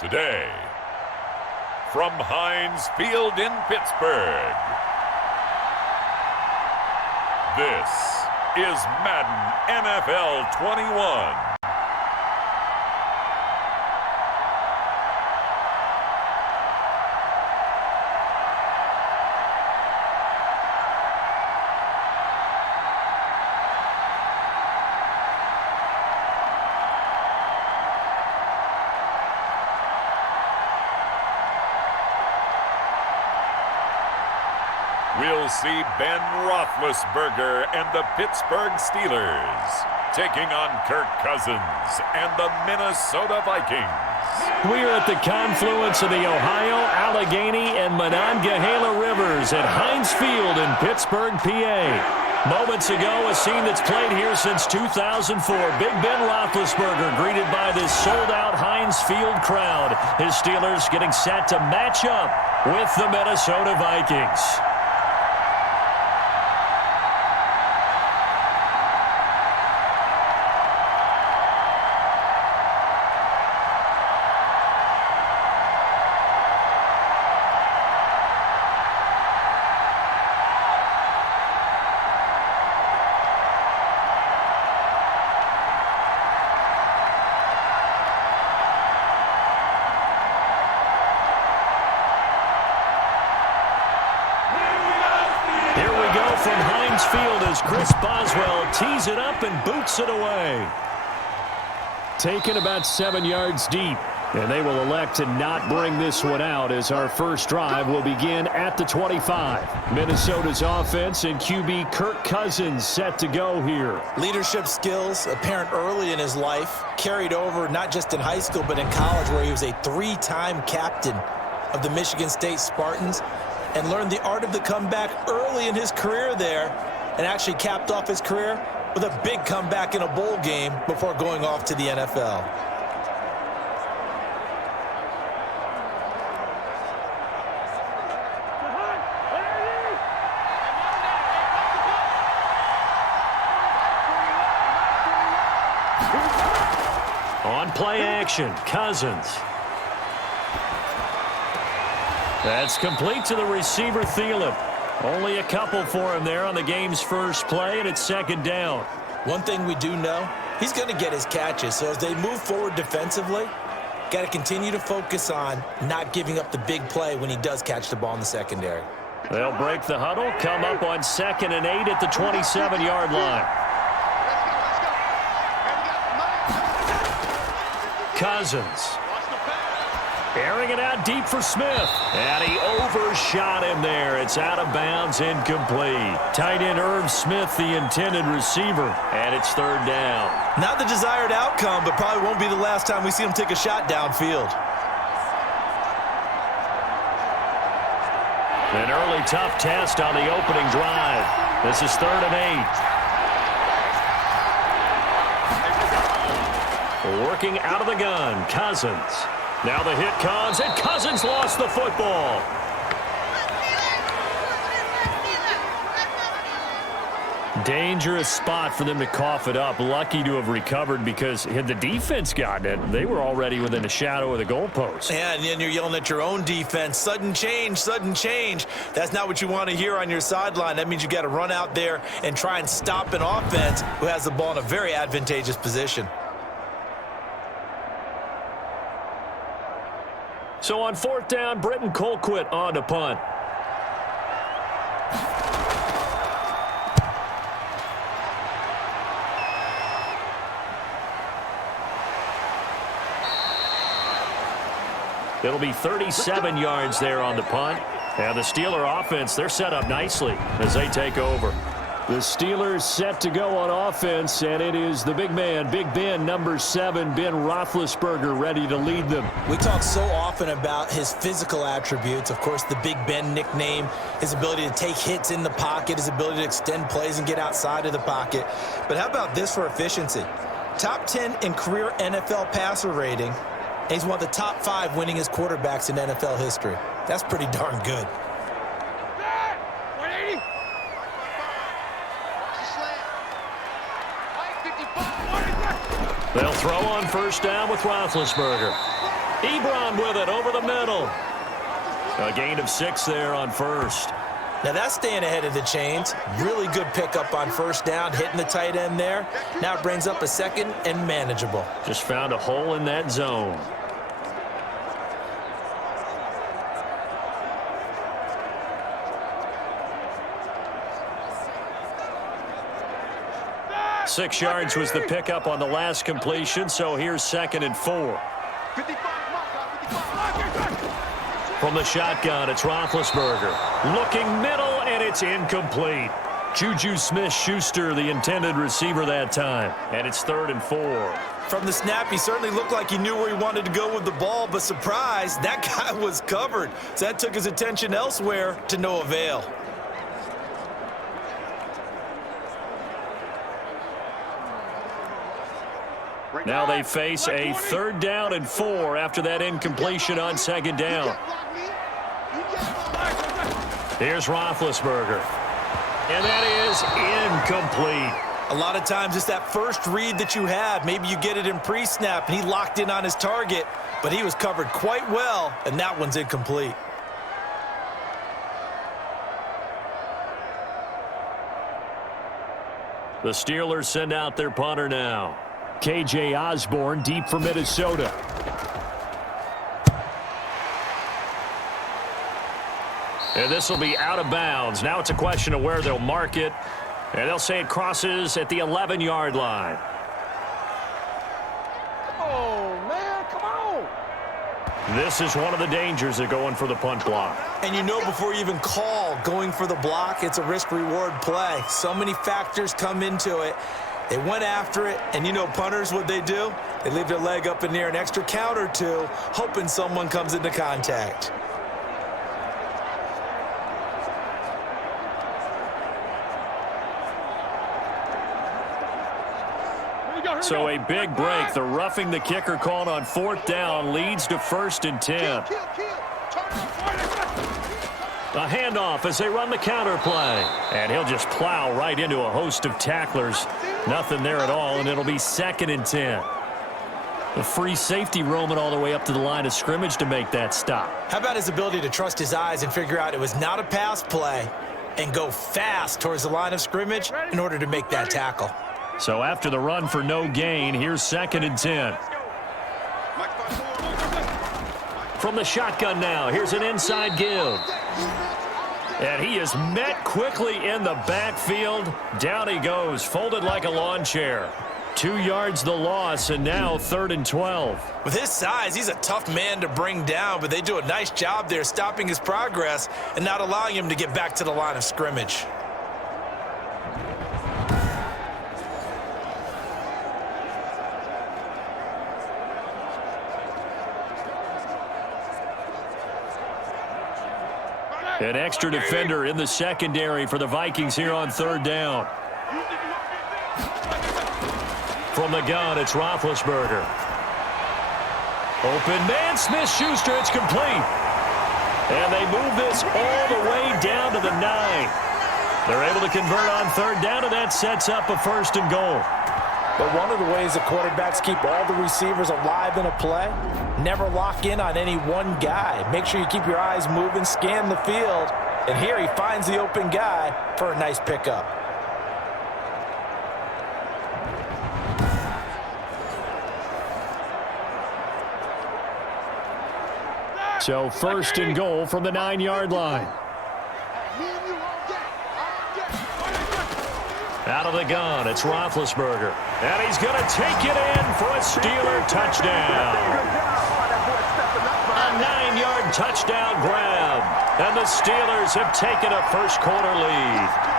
Today, from Heinz Field in Pittsburgh, this is Madden NFL 21. We'll see Ben Roethlisberger and the Pittsburgh Steelers taking on Kirk Cousins and the Minnesota Vikings. We are at the confluence of the Ohio, Allegheny, and Monongahela rivers at Heinz Field in Pittsburgh, PA. Moments ago, a scene that's played here since 2004. Big Ben Roethlisberger greeted by this sold-out Heinz Field crowd. His Steelers getting set to match up with the Minnesota Vikings. From Heinz Field as Chris Boswell tees it up and boots it away. Taken about 7 yards deep, and they will elect to not bring this one out as our first drive will begin at the 25. Minnesota's offense and QB Kirk Cousins set to go here. Leadership skills apparent early in his life, carried over not just in high school but in college, where he was a three-time captain of the Michigan State Spartans, and learned the art of the comeback early in his career there, and actually capped off his career with a big comeback in a bowl game before going off to the NFL. On play action, Cousins. That's complete to the receiver, Thielen. Only a couple for him there on the game's first play, and it's second down. One thing we do know, he's going to get his catches. So as they move forward defensively, got to continue to focus on not giving up the big play when he does catch the ball in the secondary. They'll break the huddle, come up on 2nd and 8 at the 27-yard line. Cousins. Airing it out deep for Smith. And he overshot him there. It's out of bounds, incomplete. Tight end Irv Smith, the intended receiver. And it's third down. Not the desired outcome, but probably won't be the last time we see him take a shot downfield. An early tough test on the opening drive. This is 3rd and 8. Working out of the gun, Cousins. Now the hit comes, and Cousins lost the football. Dangerous spot for them to cough it up. Lucky to have recovered because had the defense gotten it, they were already within a shadow of the goalpost. Yeah, and then you're yelling at your own defense. Sudden change, sudden change. That's not what you want to hear on your sideline. That means you got to run out there and try and stop an offense who has the ball in a very advantageous position. So on 4th down, Britton Colquitt on to punt. It'll be 37 yards there on the punt. And the Steeler offense, they're set up nicely as they take over. The Steelers set to go on offense, and it is the big man, Big Ben, number 7, Ben Roethlisberger, ready to lead them. We talk so often about his physical attributes. Of course, the Big Ben nickname, his ability to take hits in the pocket, his ability to extend plays and get outside of the pocket. But how about this for efficiency? Top 10 in career NFL passer rating, and he's one of the top 5 winningest quarterbacks in NFL history. That's pretty darn good. They'll throw on 1st down with Roethlisberger. Ebron with it over the middle. A gain of 6 there on first. Now that's staying ahead of the chains. Really good pickup on first down, hitting the tight end there. Now it brings up a second and manageable. Just found a hole in that zone. Six yards was the pickup on the last completion, so here's 2nd and 4. From the shotgun, it's Roethlisberger. Looking middle, and it's incomplete. Juju Smith-Schuster, the intended receiver that time. And it's 3rd and 4. From the snap, he certainly looked like he knew where he wanted to go with the ball, but surprise, that guy was covered. So that took his attention elsewhere to no avail. Now they face a 3rd down and 4 after that incompletion on 2nd down. Here's Roethlisberger. And that is incomplete. A lot of times it's that first read that you have. Maybe you get it in pre-snap, and he locked in on his target, but he was covered quite well, and that one's incomplete. The Steelers send out their punter now. KJ Osborne deep for Minnesota. And this will be out of bounds. Now it's a question of where they'll mark it. And they'll say it crosses at the 11-yard line. Oh, man, come on. This is one of the dangers of going for the punt block. And you know before you even call going for the block, it's a risk-reward play. So many factors come into it. They went after it, and you know punters, what they do? They leave their leg up in the air an extra count or two, hoping someone comes into contact. So a big break. The roughing the kicker called on 4th down leads to 1st and 10. A handoff as they run the counter play. And he'll just plow right into a host of tacklers. Nothing there at all, and it'll be 2nd and 10. The free safety roaming all the way up to the line of scrimmage to make that stop. How about his ability to trust his eyes and figure out it was not a pass play and go fast towards the line of scrimmage in order to make that tackle. So after the run for no gain, here's 2nd and 10. From the shotgun now, here's an inside give. And he is met quickly in the backfield. Down he goes, folded like a lawn chair. 2 yards the loss, and now 3rd and 12. With his size, he's a tough man to bring down, but they do a nice job there stopping his progress and not allowing him to get back to the line of scrimmage. An extra defender in the secondary for the Vikings here on 3rd down. From the gun, it's Roethlisberger. Open man, Smith-Schuster, it's complete. And they move this all the way down to the 9. They're able to convert on 3rd down, and that sets up a 1st and goal. But one of the ways that quarterbacks keep all the receivers alive in a play, never lock in on any one guy. Make sure you keep your eyes moving, scan the field, and here he finds the open guy for a nice pickup. So 1st and goal from the 9-yard line. Out of the gun, it's Roethlisberger. And he's going to take it in for a Steeler touchdown. A 9-yard touchdown grab. And the Steelers have taken a first-quarter lead.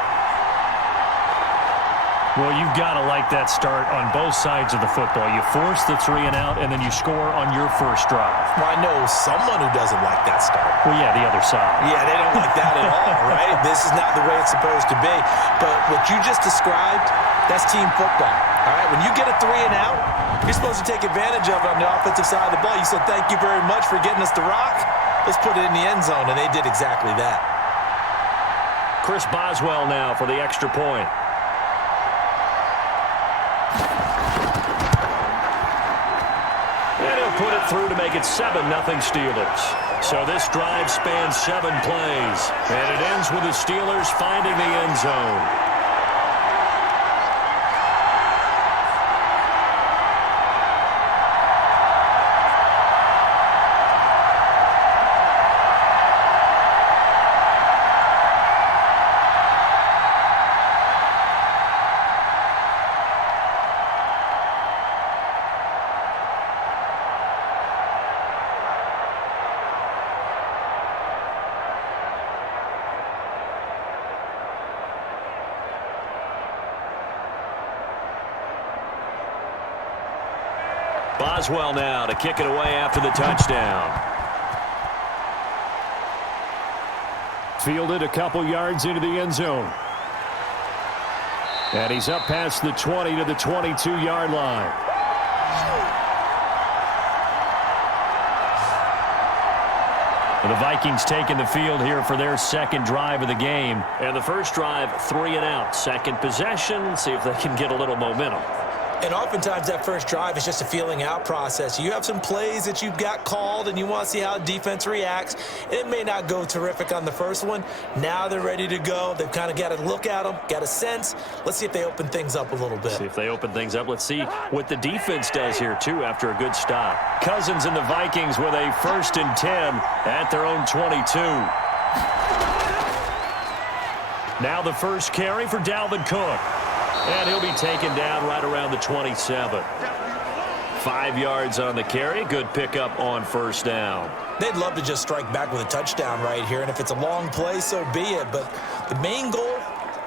Well, you've got to like that start on both sides of the football. You force the 3 and out, and then you score on your first drive. Well, I know someone who doesn't like that start. Well, yeah, the other side. Yeah, they don't like that at all, right? This is not the way it's supposed to be. But what you just described, that's team football, all right? When you get a 3 and out, you're supposed to take advantage of it on the offensive side of the ball. You said, thank you very much for getting us the rock. Let's put it in the end zone, and they did exactly that. Chris Boswell now for the extra point. Put it through to make it 7-0 Steelers. So this drive spans 7 plays, and it ends with the Steelers finding the end zone. Boswell now to kick it away after the touchdown. Fielded a couple yards into the end zone. And he's up past the 20 to the 22-yard line. The Vikings taking the field here for their second drive of the game. And the first drive, 3 and out. Second possession, see if they can get a little momentum. And oftentimes that first drive is just a feeling out process. You have some plays that you've got called and you want to see how defense reacts. It may not go terrific on the first one. Now they're ready to go. They've kind of got to look at them, got a sense. Let's see if they open things up a little bit. See if they open things up. Let's see what the defense does here, too, after a good stop. Cousins and the Vikings with a 1st and 10 at their own 22. Now the first carry for Dalvin Cook. And he'll be taken down right around the 27. 5 yards on the carry. Good pickup on first down. They'd love to just strike back with a touchdown right here. And if it's a long play, so be it. But the main goal,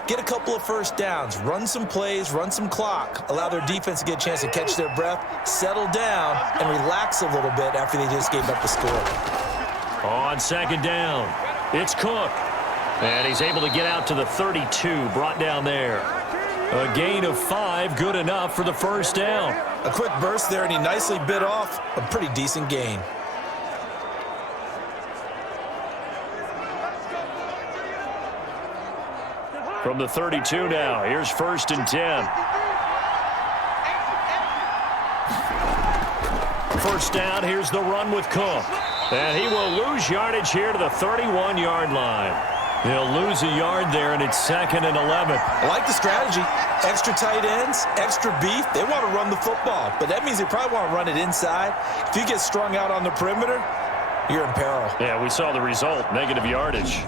get a couple of first downs. Run some plays, run some clock. Allow their defense to get a chance to catch their breath, settle down, and relax a little bit after they just gave up the score. On second down, it's Cook. And he's able to get out to the 32, brought down there. A gain of 5, good enough for the first down. A quick burst there, and he nicely bit off a pretty decent gain. From the 32 now, here's 1st and 10. First down, here's the run with Cook. And he will lose yardage here to the 31-yard line. He'll lose a yard there, and it's 2nd and 11. I like the strategy. Extra tight ends, extra beef. They want to run the football, but that means they probably want to run it inside. If you get strung out on the perimeter, you're in peril. Yeah, we saw the result, negative yardage.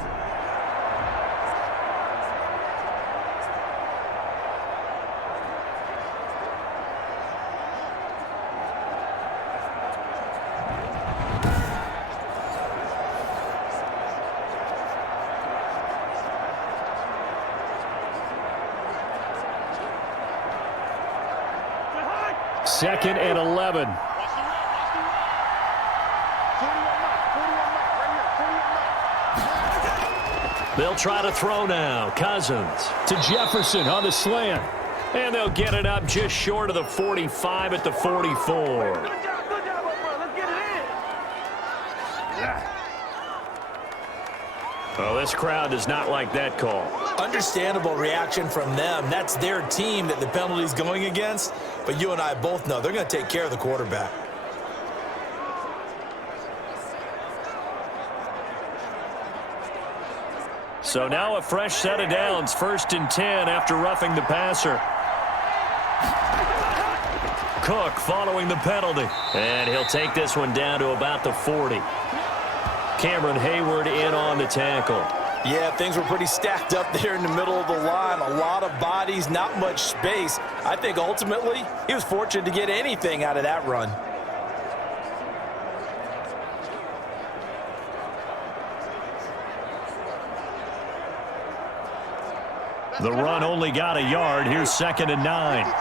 Second and 11. They'll try to throw now. Cousins to Jefferson on the slant. And they'll get it up just short of the 45 at the 44. Well, this crowd does not like that call. Understandable reaction from them. That's their team that the penalty's going against. But you and I both know they're going to take care of the quarterback. So now a fresh set of downs. 1st and 10 after roughing the passer. Cook following the penalty. And he'll take this one down to about the 40. Cameron Hayward in on the tackle. Yeah, things were pretty stacked up there in the middle of the line. A lot of bodies, not much space. I think ultimately he was fortunate to get anything out of that run. The run only got a yard. Here's 2nd and 9.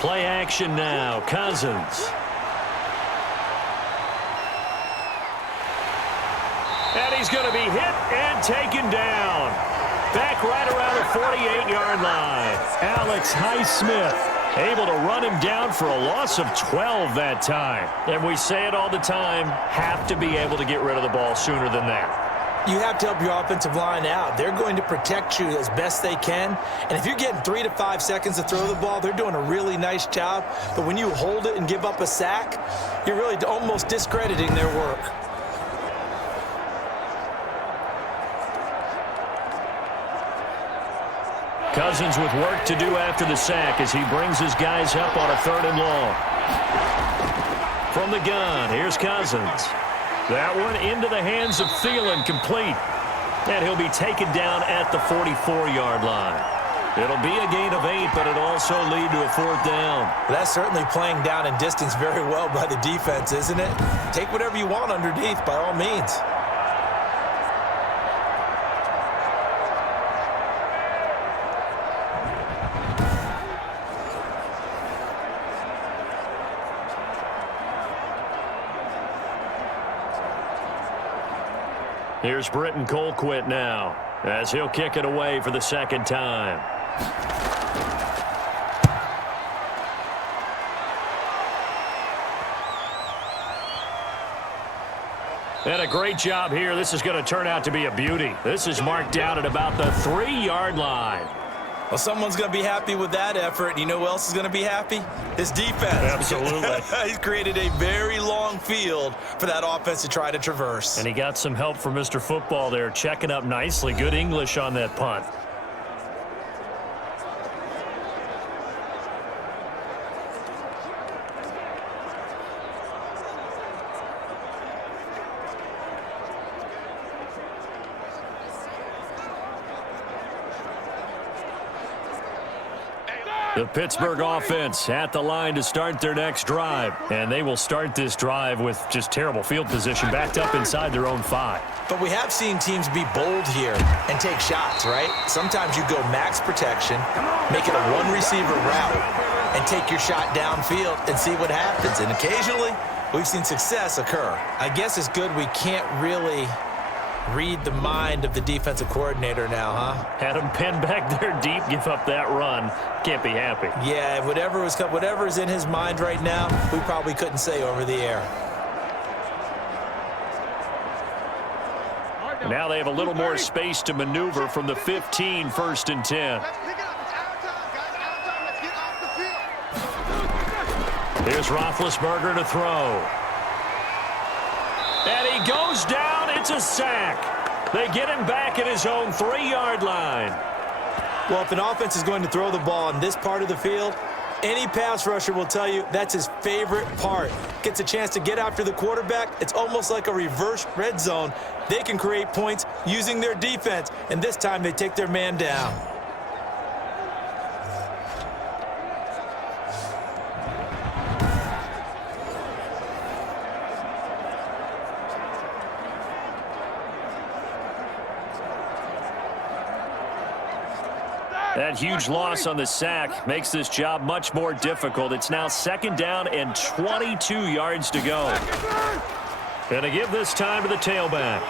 Play action now. Cousins. And he's going to be hit and taken down. Back right around the 48-yard line. Alex Highsmith able to run him down for a loss of 12 that time. And we say it all the time, have to be able to get rid of the ball sooner than that. You have to help your offensive line out. They're going to protect you as best they can. And if you're getting 3 to 5 seconds to throw the ball, they're doing a really nice job. But when you hold it and give up a sack, you're really almost discrediting their work. Cousins with work to do after the sack as he brings his guys up on a 3rd and long. From the gun, here's Cousins. That one into the hands of Thielen, complete. And he'll be taken down at the 44-yard line. It'll be a gain of 8, but it'll also lead to a 4th down. That's certainly playing down in distance very well by the defense, isn't it? Take whatever you want underneath, by all means. Here's Britton Colquitt now, as he'll kick it away for the 2nd time. And a great job here. This is going to turn out to be a beauty. This is marked down at about the 3-yard line. Well, someone's going to be happy with that effort. You know who else is going to be happy? His defense. Absolutely. He's created a very long field for that offense to try to traverse. And he got some help from Mr. Football there, checking up nicely. Good English on that punt. The Pittsburgh offense at the line to start their next drive. And they will start this drive with just terrible field position, backed up inside their own 5. But we have seen teams be bold here and take shots, right? Sometimes you go max protection, make it a one-receiver route, and take your shot downfield and see what happens. And occasionally, we've seen success occur. I guess it's good we can't really read the mind of the defensive coordinator now, huh? Had him pinned back there deep, give up that run. Can't be happy. Yeah, whatever is in his mind right now, we probably couldn't say over the air. Now they have a little more space to maneuver from the 15, 1st and 10. Here's Roethlisberger to throw. And he goes down. It's a sack. They get him back at his own 3-yard line. Well, if an offense is going to throw the ball on this part of the field, any pass rusher will tell you that's his favorite part. Gets a chance to get after the quarterback. It's almost like a reverse red zone. They can create points using their defense, and this time they take their man down. That huge loss on the sack makes this job much more difficult. It's now 2nd down and 22 yards to go. Going to give this time to the tailback.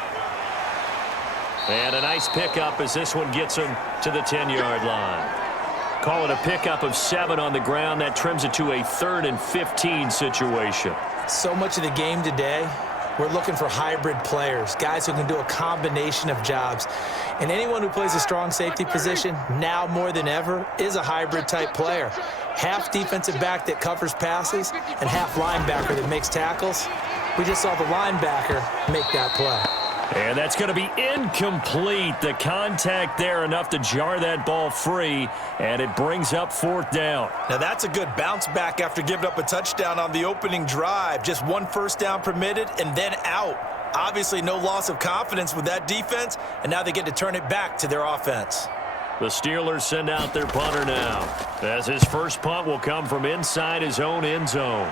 And a nice pickup as this one gets him to the 10-yard line. Call it a pickup of 7 on the ground. That trims it to a 3rd and 15 situation. So much of the game today, we're looking for hybrid players, guys who can do a combination of jobs. And anyone who plays a strong safety position, now more than ever, is a hybrid-type player. Half defensive back that covers passes and half linebacker that makes tackles. We just saw the linebacker make that play. And that's going to be incomplete. The contact there enough to jar that ball free, and it brings up 4th down. Now that's a good bounce back after giving up a touchdown on the opening drive. Just 1 first down permitted and then out. Obviously no loss of confidence with that defense, and now they get to turn it back to their offense. The Steelers send out their punter now, as his first punt will come from inside his own end zone.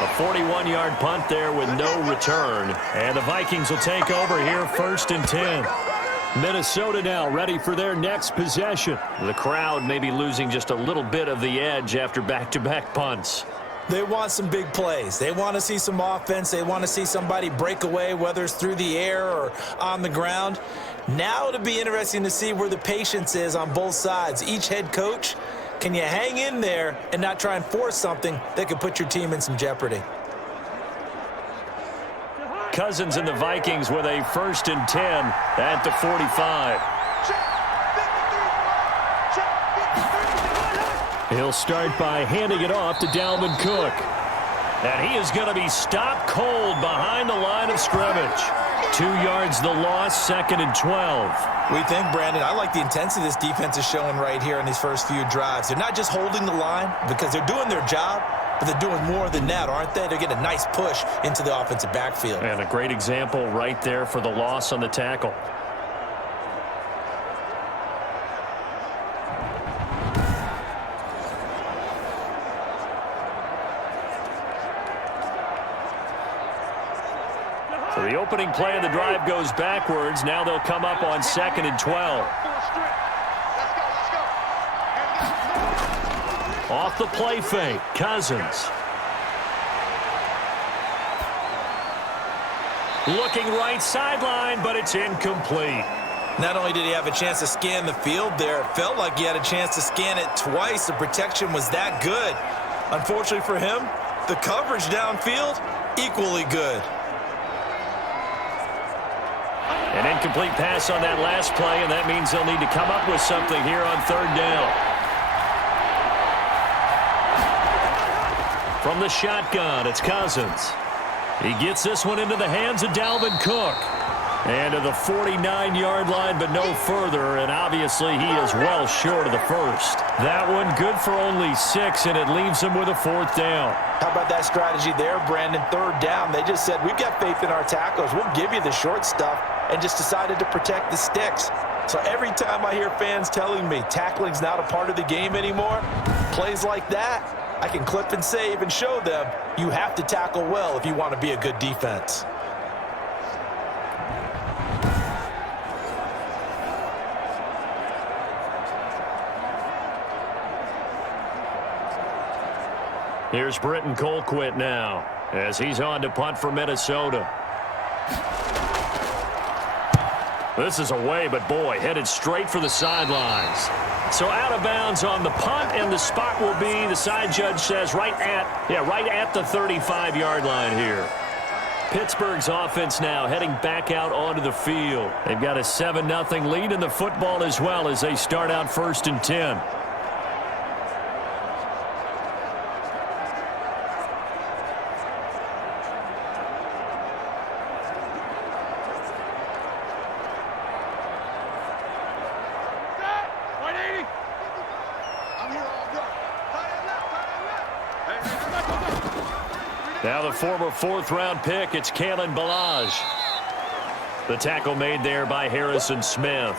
A 41-yard punt there with no return. And the Vikings will take over here 1st and 10. Minnesota now ready for their next possession. The crowd may be losing just a little bit of the edge after back-to-back punts. They want some big plays. They want to see some offense. They want to see somebody break away, whether it's through the air or on the ground. Now it'll be interesting to see where the patience is on both sides. Each head coach, can you hang in there and not try and force something that could put your team in some jeopardy? Cousins and the Vikings with a 1st and 10 at the 45. He'll start by handing it off to Dalvin Cook. And he is going to be stopped cold behind the line of scrimmage. 2 yards the loss, 2nd and 12. We think, Brandon, I like the intensity this defense is showing right here in these first few drives. They're not just holding the line because they're doing their job, but they're doing more than that, aren't they? They're getting a nice push into the offensive backfield. And a great example right there for the loss on the tackle. So the opening play of the drive goes backwards. Now they'll come up on 2nd and 12. Off the play fake, Cousins. Looking right sideline, but it's incomplete. Not only did he have a chance to scan the field there, it felt like he had a chance to scan it twice. The protection was that good. Unfortunately for him, the coverage downfield, equally good. An incomplete pass on that last play, and that means they'll need to come up with something here on 3rd down. From the shotgun, it's Cousins. He gets this one into the hands of Dalvin Cook. And to the 49-yard line, but no further, and obviously he is well short of the 1st. That one good for only 6, and it leaves him with a 4th down. How about that strategy there, Brandon? 3rd down, they just said, we've got faith in our tackles. We'll give you the short stuff, and just decided to protect the sticks. So every time I hear fans telling me tackling's not a part of the game anymore, plays like that, I can clip and save and show them you have to tackle well if you want to be a good defense. Here's Britton Colquitt now as he's on to punt for Minnesota. This is away, but boy, headed straight for the sidelines. So out of bounds on the punt, and the spot will be, the side judge says, right at the 35-yard line here. Pittsburgh's offense now heading back out onto the field. They've got a 7-0 lead in the football as well as they start out 1st and 10. Now the former 4th-round pick, it's Kalen Ballage. The tackle made there by Harrison Smith.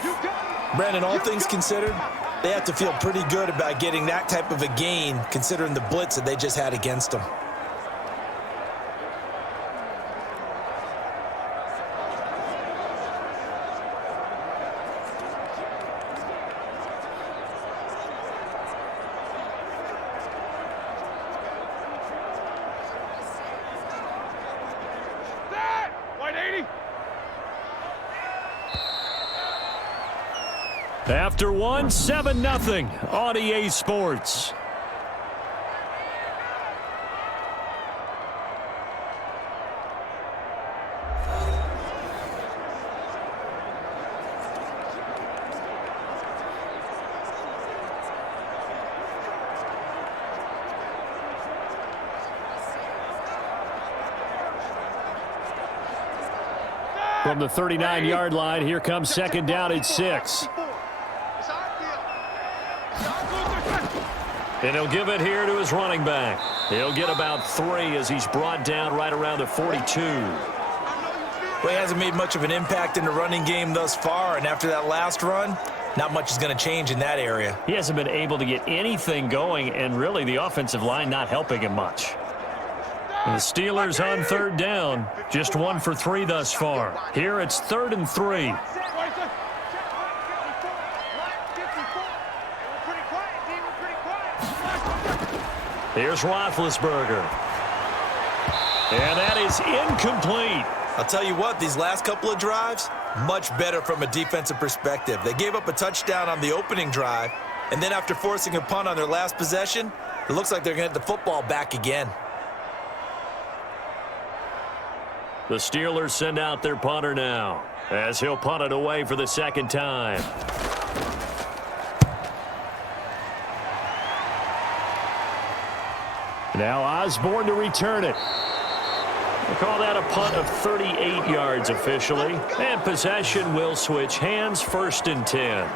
Brandon, all things considered, they have to feel pretty good about getting that type of a gain, considering the blitz that they just had against them. After one, 7-0 on EA Sports. From the 39-yard line, here comes 2nd down at 6. And he'll give it here to his running back. He'll get about 3 as he's brought down right around the 42. Well, he hasn't made much of an impact in the running game thus far, and after that last run, not much is going to change in that area. He hasn't been able to get anything going, and really the offensive line not helping him much. And the Steelers on 3rd down, just 1 for 3 thus far. Here it's 3rd and 3. Here's Roethlisberger. And that is incomplete. I'll tell you what, these last couple of drives, much better from a defensive perspective. They gave up a touchdown on the opening drive, and then after forcing a punt on their last possession, it looks like they're going to get the football back again. The Steelers send out their punter now, as he'll punt it away for the second time. Now Osborne to return it. We'll call that a punt of 38 yards officially. And possession will switch hands, 1st and 10.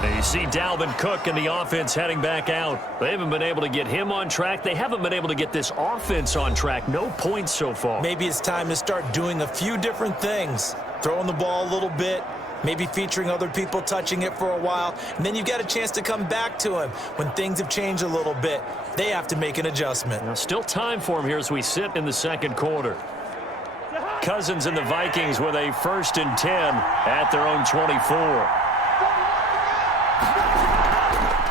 Now you see Dalvin Cook and the offense heading back out. They haven't been able to get him on track. They haven't been able to get this offense on track. No points so far. Maybe it's time to start doing a few different things. Throwing the ball a little bit, maybe featuring other people touching it for a while, and then you've got a chance to come back to him when things have changed a little bit. They have to make an adjustment. Now, still time for him here as we sit in the second quarter. Cousins and the Vikings with a 1st and 10 at their own 24.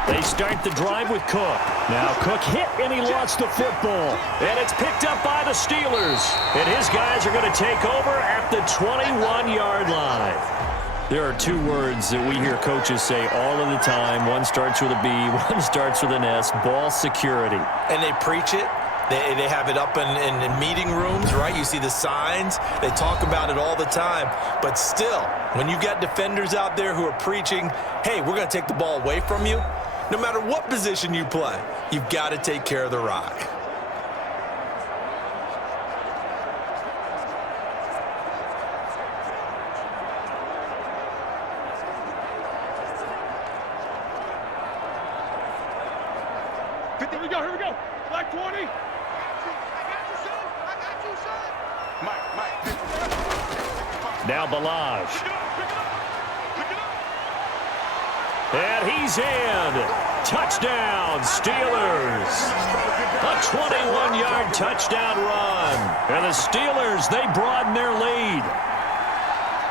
They start the drive with Cook. Now Cook hit and he lost the football. And it's picked up by the Steelers. And his guys are going to take over at the 21-yard line. There are 2 words that we hear coaches say all of the time. One starts with a B, one starts with an S, ball security. And they preach it. They have it up in meeting rooms, right? You see the signs. They talk about it all the time. But still, when you've got defenders out there who are preaching, hey, we're going to take the ball away from you, no matter what position you play, you've got to take care of the rock. Here we go. Black 20. I got you, son. Mike. Now Balaj. And he's in. Touchdown, Steelers. A 21-yard touchdown run. And the Steelers, they broaden their lead.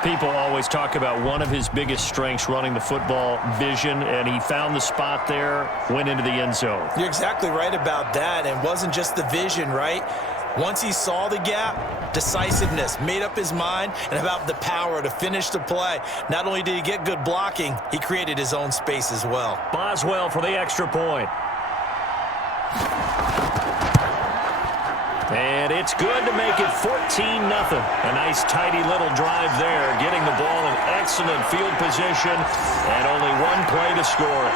People always talk about one of his biggest strengths running the football, vision, and he found the spot there, went into the end zone. You're exactly right about that. And it wasn't just the vision, right? Once he saw the gap, decisiveness, made up his mind, and about the power to finish the play. Not only did he get good blocking, he created his own space as well. Boswell for the extra point. And it's good to make it 14-0. A nice tidy little drive there, getting the ball in excellent field position, and only one play to score it.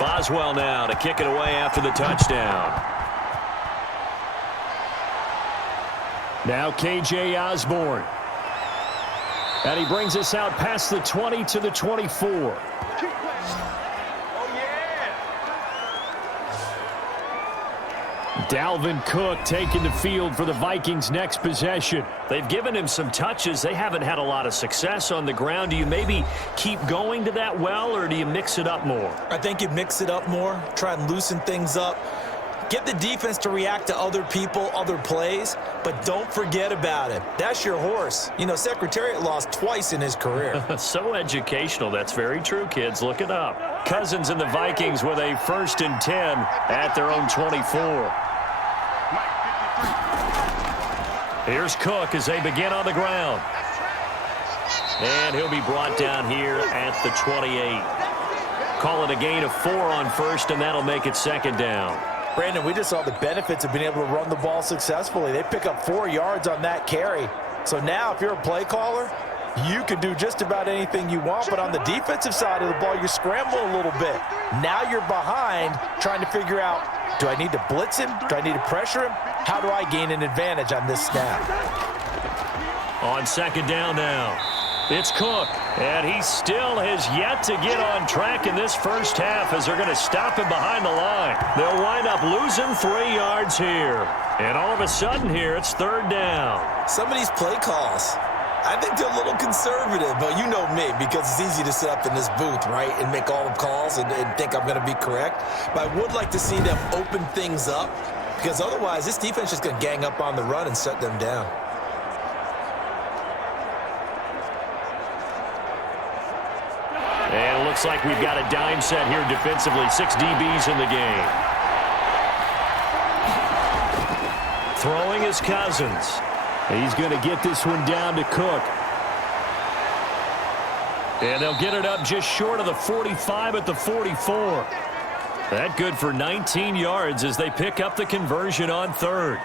Boswell now to kick it away after the touchdown. Now KJ Osborne. And he brings us out past the 20 to the 24. Dalvin Cook taking the field for the Vikings' next possession. They've given him some touches. They haven't had a lot of success on the ground. Do you maybe keep going to that well, or do you mix it up more? I think you mix it up more, try and loosen things up. Get the defense to react to other people, other plays, but don't forget about it. That's your horse. You know, Secretariat lost twice in his career. So educational. That's very true, kids. Look it up. Cousins and the Vikings with a 1st and 10 at their own 24. Here's Cook as they begin on the ground. And he'll be brought down here at the 28. Call it a gain of 4 on 1st, and that'll make it 2nd down. Brandon, we just saw the benefits of being able to run the ball successfully. They pick up 4 yards on that carry. So now if you're a play caller, you can do just about anything you want, but on the defensive side of the ball, you're scrambling a little bit. Now you're behind trying to figure out, do I need to blitz him? Do I need to pressure him? How do I gain an advantage on this snap? On 2nd down now, it's Cook, and he still has yet to get on track in this first half as they're going to stop him behind the line. They'll wind up losing 3 yards here. And all of a sudden here, it's 3rd down. Some of these play calls, I think they're a little conservative, but you know me, because it's easy to sit up in this booth, right, and make all the calls and think I'm going to be correct. But I would like to see them open things up, because otherwise this defense is just going to gang up on the run and shut them down. looks like we've got a dime set here defensively. 6 DBs in the game. Throwing is Cousins. He's going to get this one down to Cook. And they'll get it up just short of the 45 at the 44. That good for 19 yards as they pick up the conversion on third.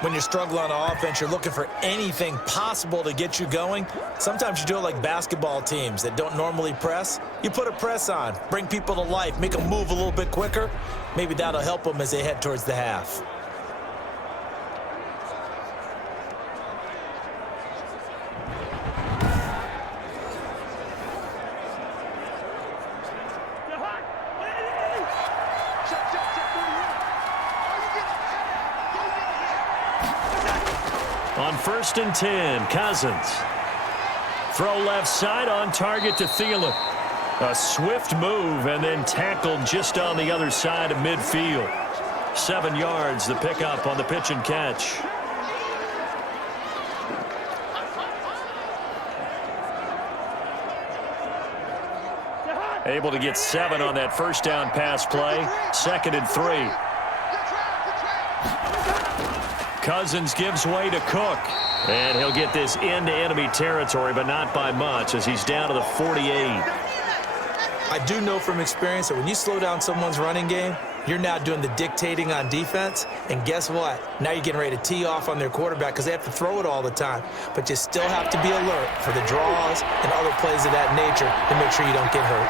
When you're struggling on offense, you're looking for anything possible to get you going. Sometimes you do it like basketball teams that don't normally press. You put a press on, bring people to life, make them move a little bit quicker. Maybe that'll help them as they head towards the half. On 1st and 10, Cousins. Throw left side on target to Thielen. A swift move and then tackled just on the other side of midfield. 7 yards, the pickup on the pitch and catch. Able to get 7 on that first down pass play. 2nd and 3. Cousins gives way to Cook. And he'll get this into enemy territory, but not by much as he's down to the 48. I do know from experience that when you slow down someone's running game, you're now doing the dictating on defense. And guess what? Now you're getting ready to tee off on their quarterback because they have to throw it all the time. But you still have to be alert for the draws and other plays of that nature to make sure you don't get hurt.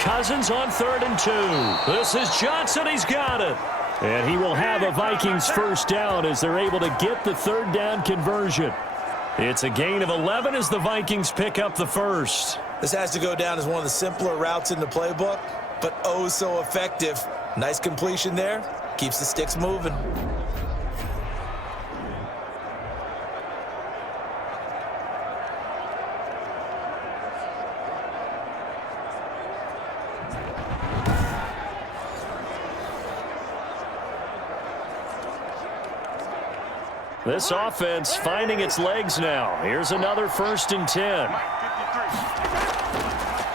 Cousins on 3rd and 2. This is Johnson. He's got it. And he will have a Vikings first down as they're able to get the 3rd down conversion. It's a gain of 11 as the Vikings pick up the first. This has to go down as one of the simpler routes in the playbook, but oh so effective. Nice completion there. Keeps the sticks moving. This offense finding its legs now. Here's another 1st and 10.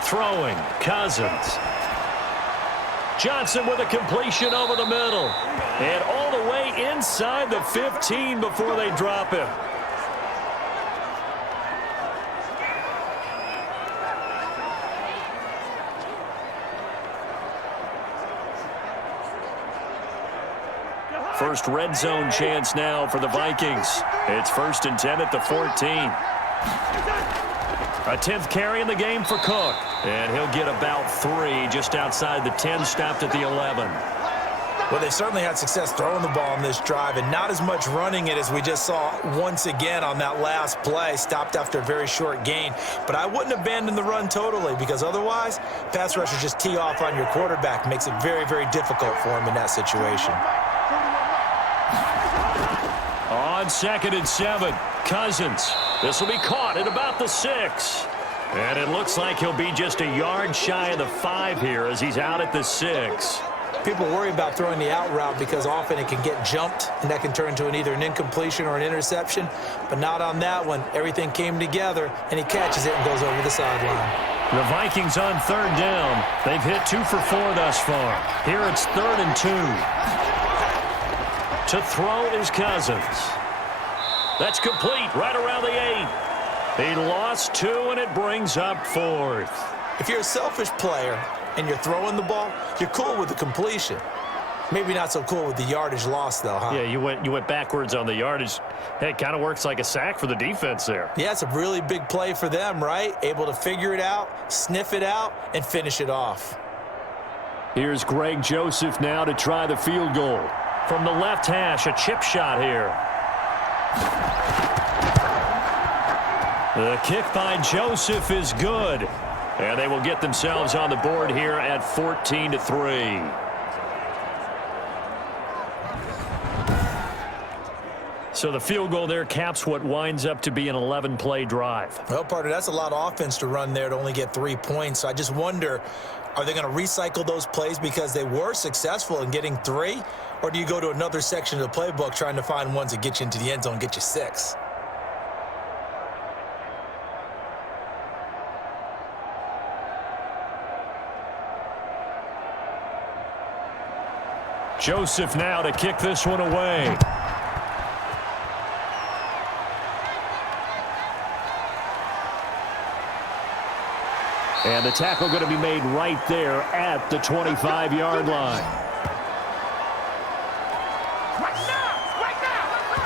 Throwing, Cousins. Johnson with a completion over the middle. And all the way inside the 15 before they drop him. First red zone chance now for the Vikings. It's 1st and 10 at the 14. A 10th carry in the game for Cook. And he'll get about 3 just outside the 10, stopped at the 11. Well, they certainly had success throwing the ball in this drive and not as much running it as we just saw once again on that last play. Stopped after a very short gain. But I wouldn't abandon the run totally because otherwise, pass rushers just tee off on your quarterback. Makes it very, very difficult for him in that situation. On 2nd and 7, Cousins. This will be caught at about the 6. And it looks like he'll be just a yard shy of the 5 here as he's out at the 6. People worry about throwing the out route because often it can get jumped, and that can turn into either an incompletion or an interception. But not on that one. Everything came together, and he catches it and goes over the sideline. The Vikings on 3rd down. They've hit 2 for 4 thus far. Here it's 3rd and 2. To throw is Cousins. That's complete right around the 8. He lost 2, and it brings up 4th. If you're a selfish player and you're throwing the ball, you're cool with the completion. Maybe not so cool with the yardage loss, though, huh? Yeah, you went backwards on the yardage. Hey, it kind of works like a sack for the defense there. Yeah, it's a really big play for them, right? Able to figure it out, sniff it out, and finish it off. Here's Greg Joseph now to try the field goal. From the left hash, a chip shot here. The kick by Joseph is good. And they will get themselves on the board here at 14-3. So the field goal there caps what winds up to be an 11-play drive. Well, partner, that's a lot of offense to run there to only get 3 points. So I just wonder, are they going to recycle those plays because they were successful in getting 3? Or do you go to another section of the playbook trying to find ones that get you into the end zone and get you 6? Joseph now to kick this one away. And the tackle going to be made right there at the 25-yard line.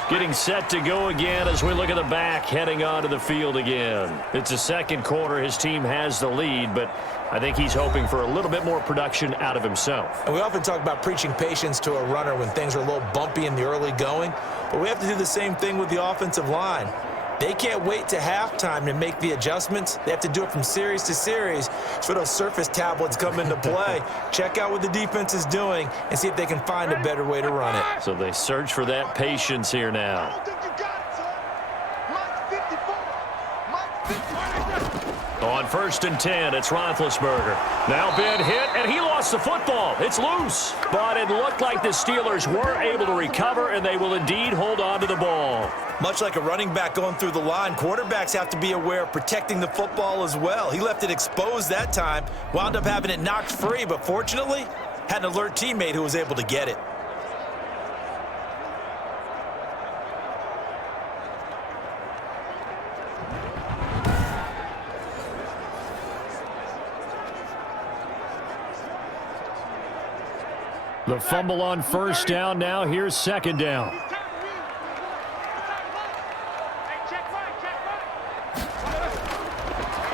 Getting set to go again as we look at the back heading onto the field again. It's the second quarter. His team has the lead, but I think he's hoping for a little bit more production out of himself. And we often talk about preaching patience to a runner when things are a little bumpy in the early going, but we have to do the same thing with the offensive line. They can't wait to halftime to make the adjustments. They have to do it from series to series so those surface tablets come into play. Check out what the defense is doing and see if they can find a better way to run it. So they search for that patience here now. On 1st and 10, it's Roethlisberger. Now Ben hit, and he lost the football. It's loose. But it looked like the Steelers were able to recover, and they will indeed hold on to the ball. Much like a running back going through the line, quarterbacks have to be aware of protecting the football as well. He left it exposed that time, wound up having it knocked free, but fortunately, had an alert teammate who was able to get it. The fumble on 1st down. Now here's 2nd down.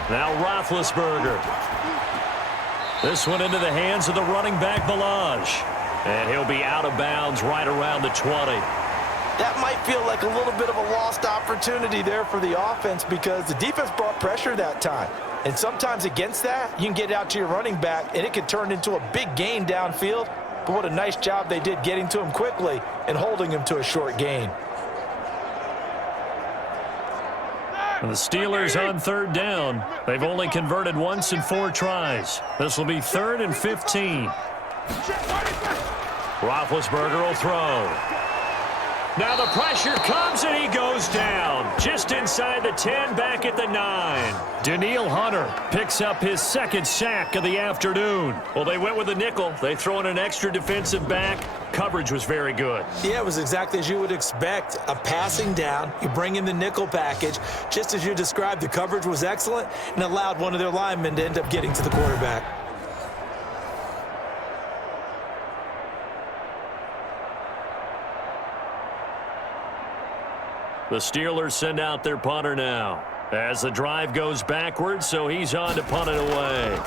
Now Roethlisberger. This one into the hands of the running back, Balaj. And he'll be out of bounds right around the 20. That might feel like a little bit of a lost opportunity there for the offense because the defense brought pressure that time. And sometimes against that, you can get out to your running back, and it could turn into a big gain downfield. But what a nice job they did getting to him quickly and holding him to a short gain. And the Steelers on 3rd down. They've only converted once in 4 tries. This will be 3rd and 15. Roethlisberger will throw. Now the pressure comes, and he goes down. Just inside the 10, back at the 9. Danielle Hunter picks up his 2nd sack of the afternoon. Well, they went with the nickel. They throw in an extra defensive back. Coverage was very good. Yeah, it was exactly as you would expect. A passing down. You bring in the nickel package. Just as you described, the coverage was excellent and allowed one of their linemen to end up getting to the quarterback. The Steelers send out their punter now as the drive goes backwards, so he's on to punt it away.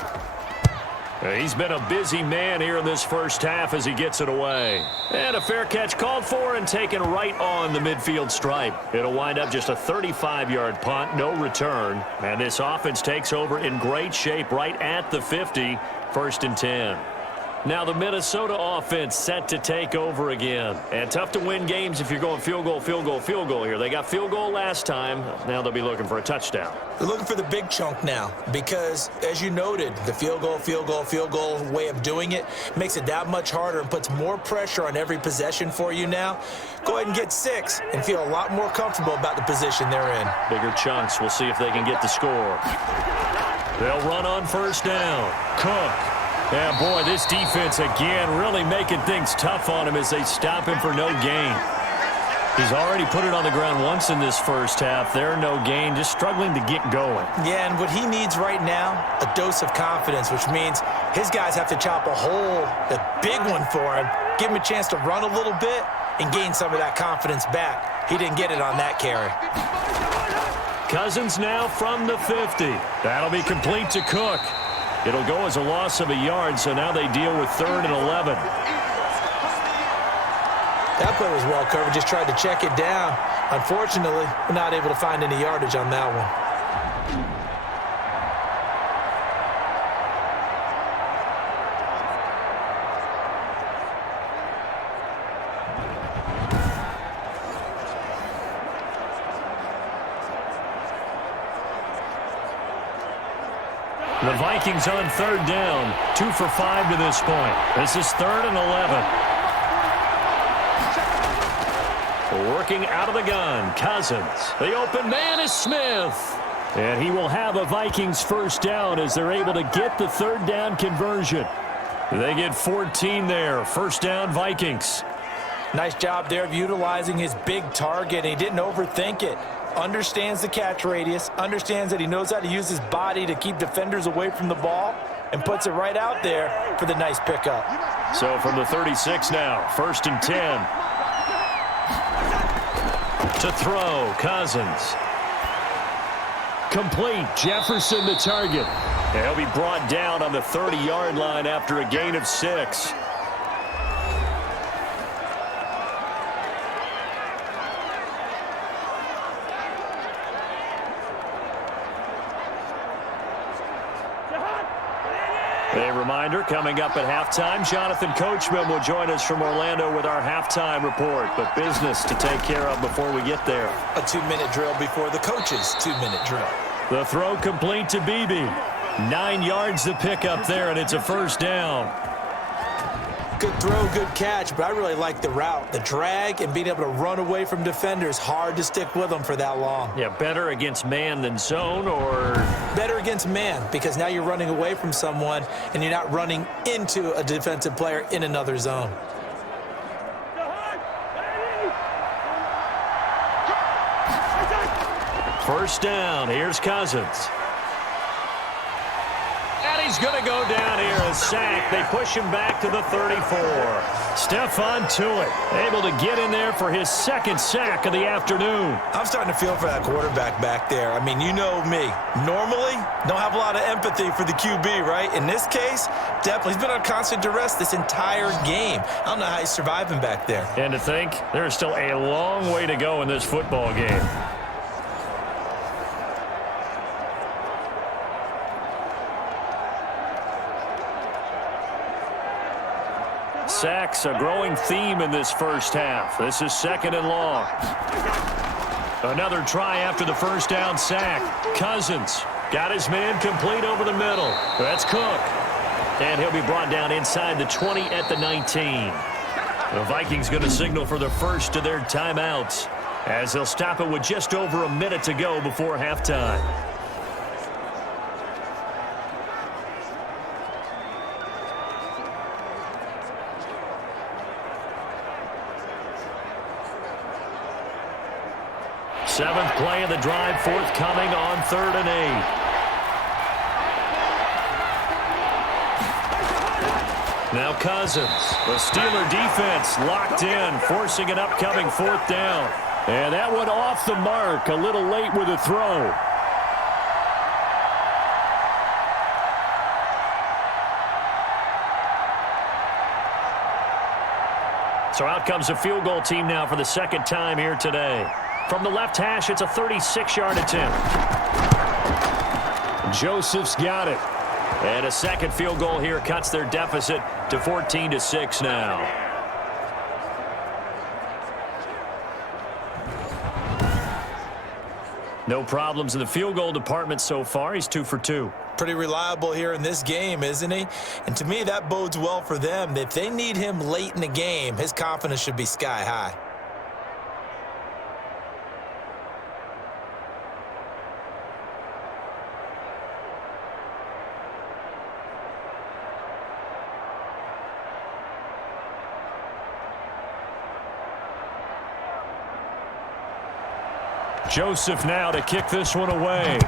He's been a busy man here in this first half as he gets it away. And a fair catch called for and taken right on the midfield stripe. It'll wind up just a 35-yard punt, no return. And this offense takes over in great shape right at the 50, 1st and 10. Now the Minnesota offense set to take over again. And tough to win games if you're going field goal, field goal, field goal here. They got field goal last time. Now they'll be looking for a touchdown. They're looking for the big chunk now because, as you noted, the field goal way of doing it makes it that much harder and puts more pressure on every possession for you now. Go ahead and get 6 and feel a lot more comfortable about the position they're in. Bigger chunks. We'll see if they can get the score. They'll run on 1st down. Cook. Yeah, boy, this defense again really making things tough on him as they stop him for no gain. He's already put it on the ground once in this first half. There, no gain, just struggling to get going. Yeah, and what he needs right now, a dose of confidence, which means his guys have to chop a hole, a big one for him, give him a chance to run a little bit and gain some of that confidence back. He didn't get it on that carry. Cousins now from the 50. That'll be complete to Cook. It'll go as a loss of a yard, so now they deal with 3rd and 11. That play was well covered, just tried to check it down. Unfortunately, we're not able to find any yardage on that one. The Vikings on 3rd down, 2 for 5 to this point. This is 3rd and 11. Working out of the gun, Cousins. The open man is Smith. And he will have a Vikings 1st down as they're able to get the 3rd down conversion. They get 14 there. First down, Vikings. Nice job there of utilizing his big target. He didn't overthink it. Understands the catch radius, understands that he knows how to use his body to keep defenders away from the ball, and puts it right out there for the nice pickup. So from the 36 now, 1st and 10. To throw, Cousins. Complete, Jefferson the target. And he'll be brought down on the 30-yard line after a gain of 6. A reminder, coming up at halftime, Jonathan Coachman will join us from Orlando with our halftime report. But business to take care of before we get there. A 2-minute drill before the coach's 2-minute drill. The throw complete to Beebe. 9 yards to pick up there, and it's a first down. Good throw, good catch, but I really like the route. The drag and being able to run away from defenders. Hard to stick with them for that long. Yeah, better against man than zone, or? Better against man, because now you're running away from someone and you're not running into a defensive player in another zone. First down, here's Cousins. And he's going to go down here, a sack. They push him back to the 34. Stephon Tuitt able to get in there for his 2nd sack of the afternoon. I'm starting to feel for that quarterback back there. I mean, you know me. Normally, don't have a lot of empathy for the QB, right? In this case, definitely. He's been on constant duress this entire game. I don't know how he's surviving back there. And to think, there's still a long way to go in this football game. Sacks, a growing theme in this first half. This is 2nd and long. Another try after the first down sack. Cousins got his man complete over the middle. That's Cook. And he'll be brought down inside the 20 at the 19. The Vikings going to signal for the first of their timeouts as they'll stop it with just over a minute to go before halftime. Seventh play of the drive forthcoming on 3rd and 8. Now Cousins. The Steeler defense locked in, forcing an upcoming 4th down. And that one off the mark, a little late with a throw. So out comes a field goal team now for the 2nd time here today. From the left hash, it's a 36-yard attempt. Joseph's got it. And a 2nd field goal here cuts their deficit to 14-6 now. No problems in the field goal department so far. He's 2 for 2. Pretty reliable here in this game, isn't he? And to me, that bodes well for them. If they need him late in the game, his confidence should be sky high. Joseph now to kick this one away.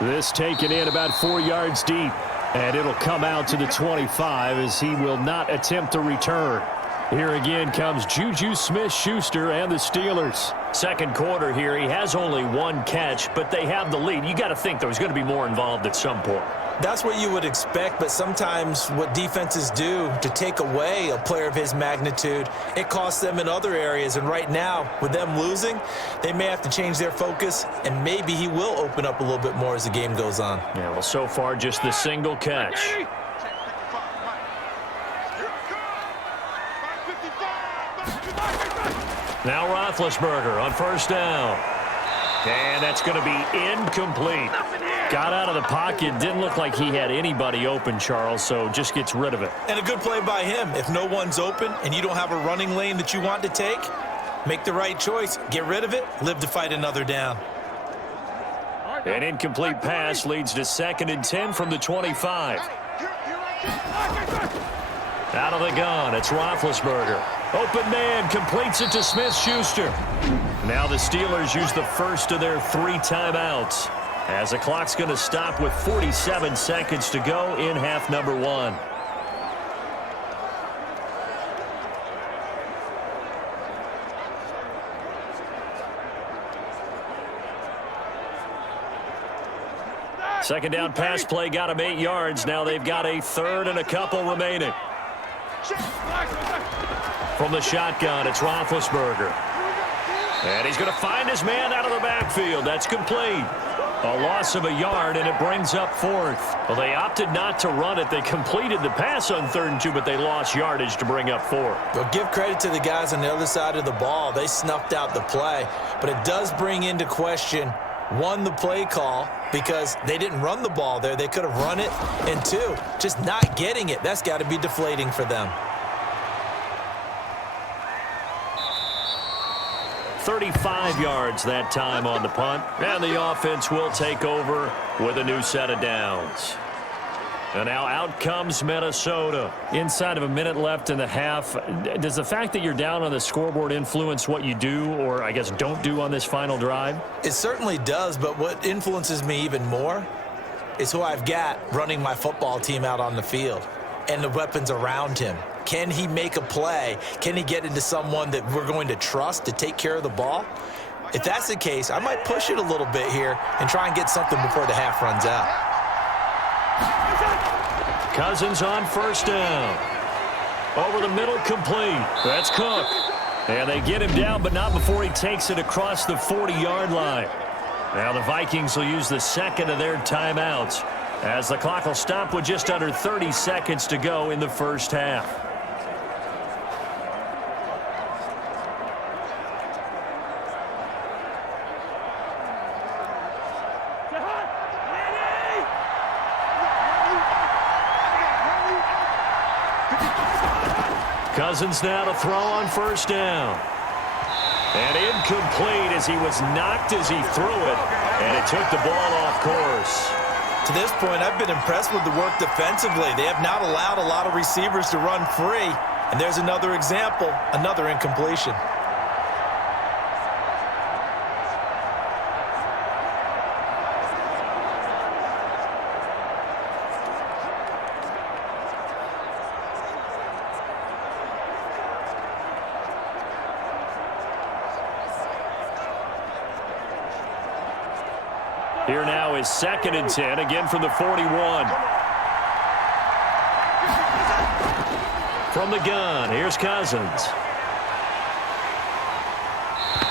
This taken in about 4 yards deep. And it'll come out to the 25 as he will not attempt to return. Here again comes Juju Smith-Schuster and the Steelers. 2nd quarter here. He has only 1 catch, but they have the lead. You got to think there's going to be more involved at some point. That's what you would expect, but sometimes what defenses do to take away a player of his magnitude, it costs them in other areas. And right now, with them losing, they may have to change their focus, and maybe he will open up a little bit more as the game goes on. Yeah, well, so far, just the single catch. Now Roethlisberger on 1st down. And that's going to be incomplete. Got out of the pocket. Didn't look like he had anybody open, Charles, so just gets rid of it. And a good play by him. If no one's open and you don't have a running lane that you want to take, make the right choice. Get rid of it. Live to fight another down. An incomplete pass leads to 2nd and 10 from the 25. Out of the gun, it's Roethlisberger. Open man, completes it to Smith-Schuster. Now the Steelers use the first of their 3 timeouts, as the clock's going to stop with 47 seconds to go in half number 1. Second down pass play got him 8 yards. Now they've got a 3rd and a couple remaining. From the shotgun, it's Roethlisberger. And he's going to find his man out of the backfield. That's complete. A loss of a yard, and it brings up 4th. Well, they opted not to run it. They completed the pass on 3rd and 2, but they lost yardage to bring up 4. Well, give credit to the guys on the other side of the ball. They snuffed out the play, but it does bring into question, 1, the play call, because they didn't run the ball there. They could have run it. And 2, just not getting it. That's got to be deflating for them. 35 yards that time on the punt, and the offense will take over with a new set of downs. And now out comes Minnesota. Inside of a minute left in the half, does the fact that you're down on the scoreboard influence what you do, or I guess don't do on this final drive? It certainly does, but what influences me even more is who I've got running my football team out on the field and the weapons around him. Can he make a play? Can he get into someone that we're going to trust to take care of the ball? If that's the case, I might push it a little bit here and try and get something before the half runs out. Cousins on 1st down. Over the middle, complete. That's Cook. And they get him down, but not before he takes it across the 40-yard line. Now the Vikings will use the 2nd of their timeouts, as the clock will stop with just under 30 seconds to go in the first half. Cousins now to throw on 1st down. And incomplete as he was knocked as he threw it, and it took the ball off course. To this point, I've been impressed with the work defensively. They have not allowed a lot of receivers to run free. And there's another example, another incompletion. Here now is 2nd and 10, again from the 41. From the gun, here's Cousins.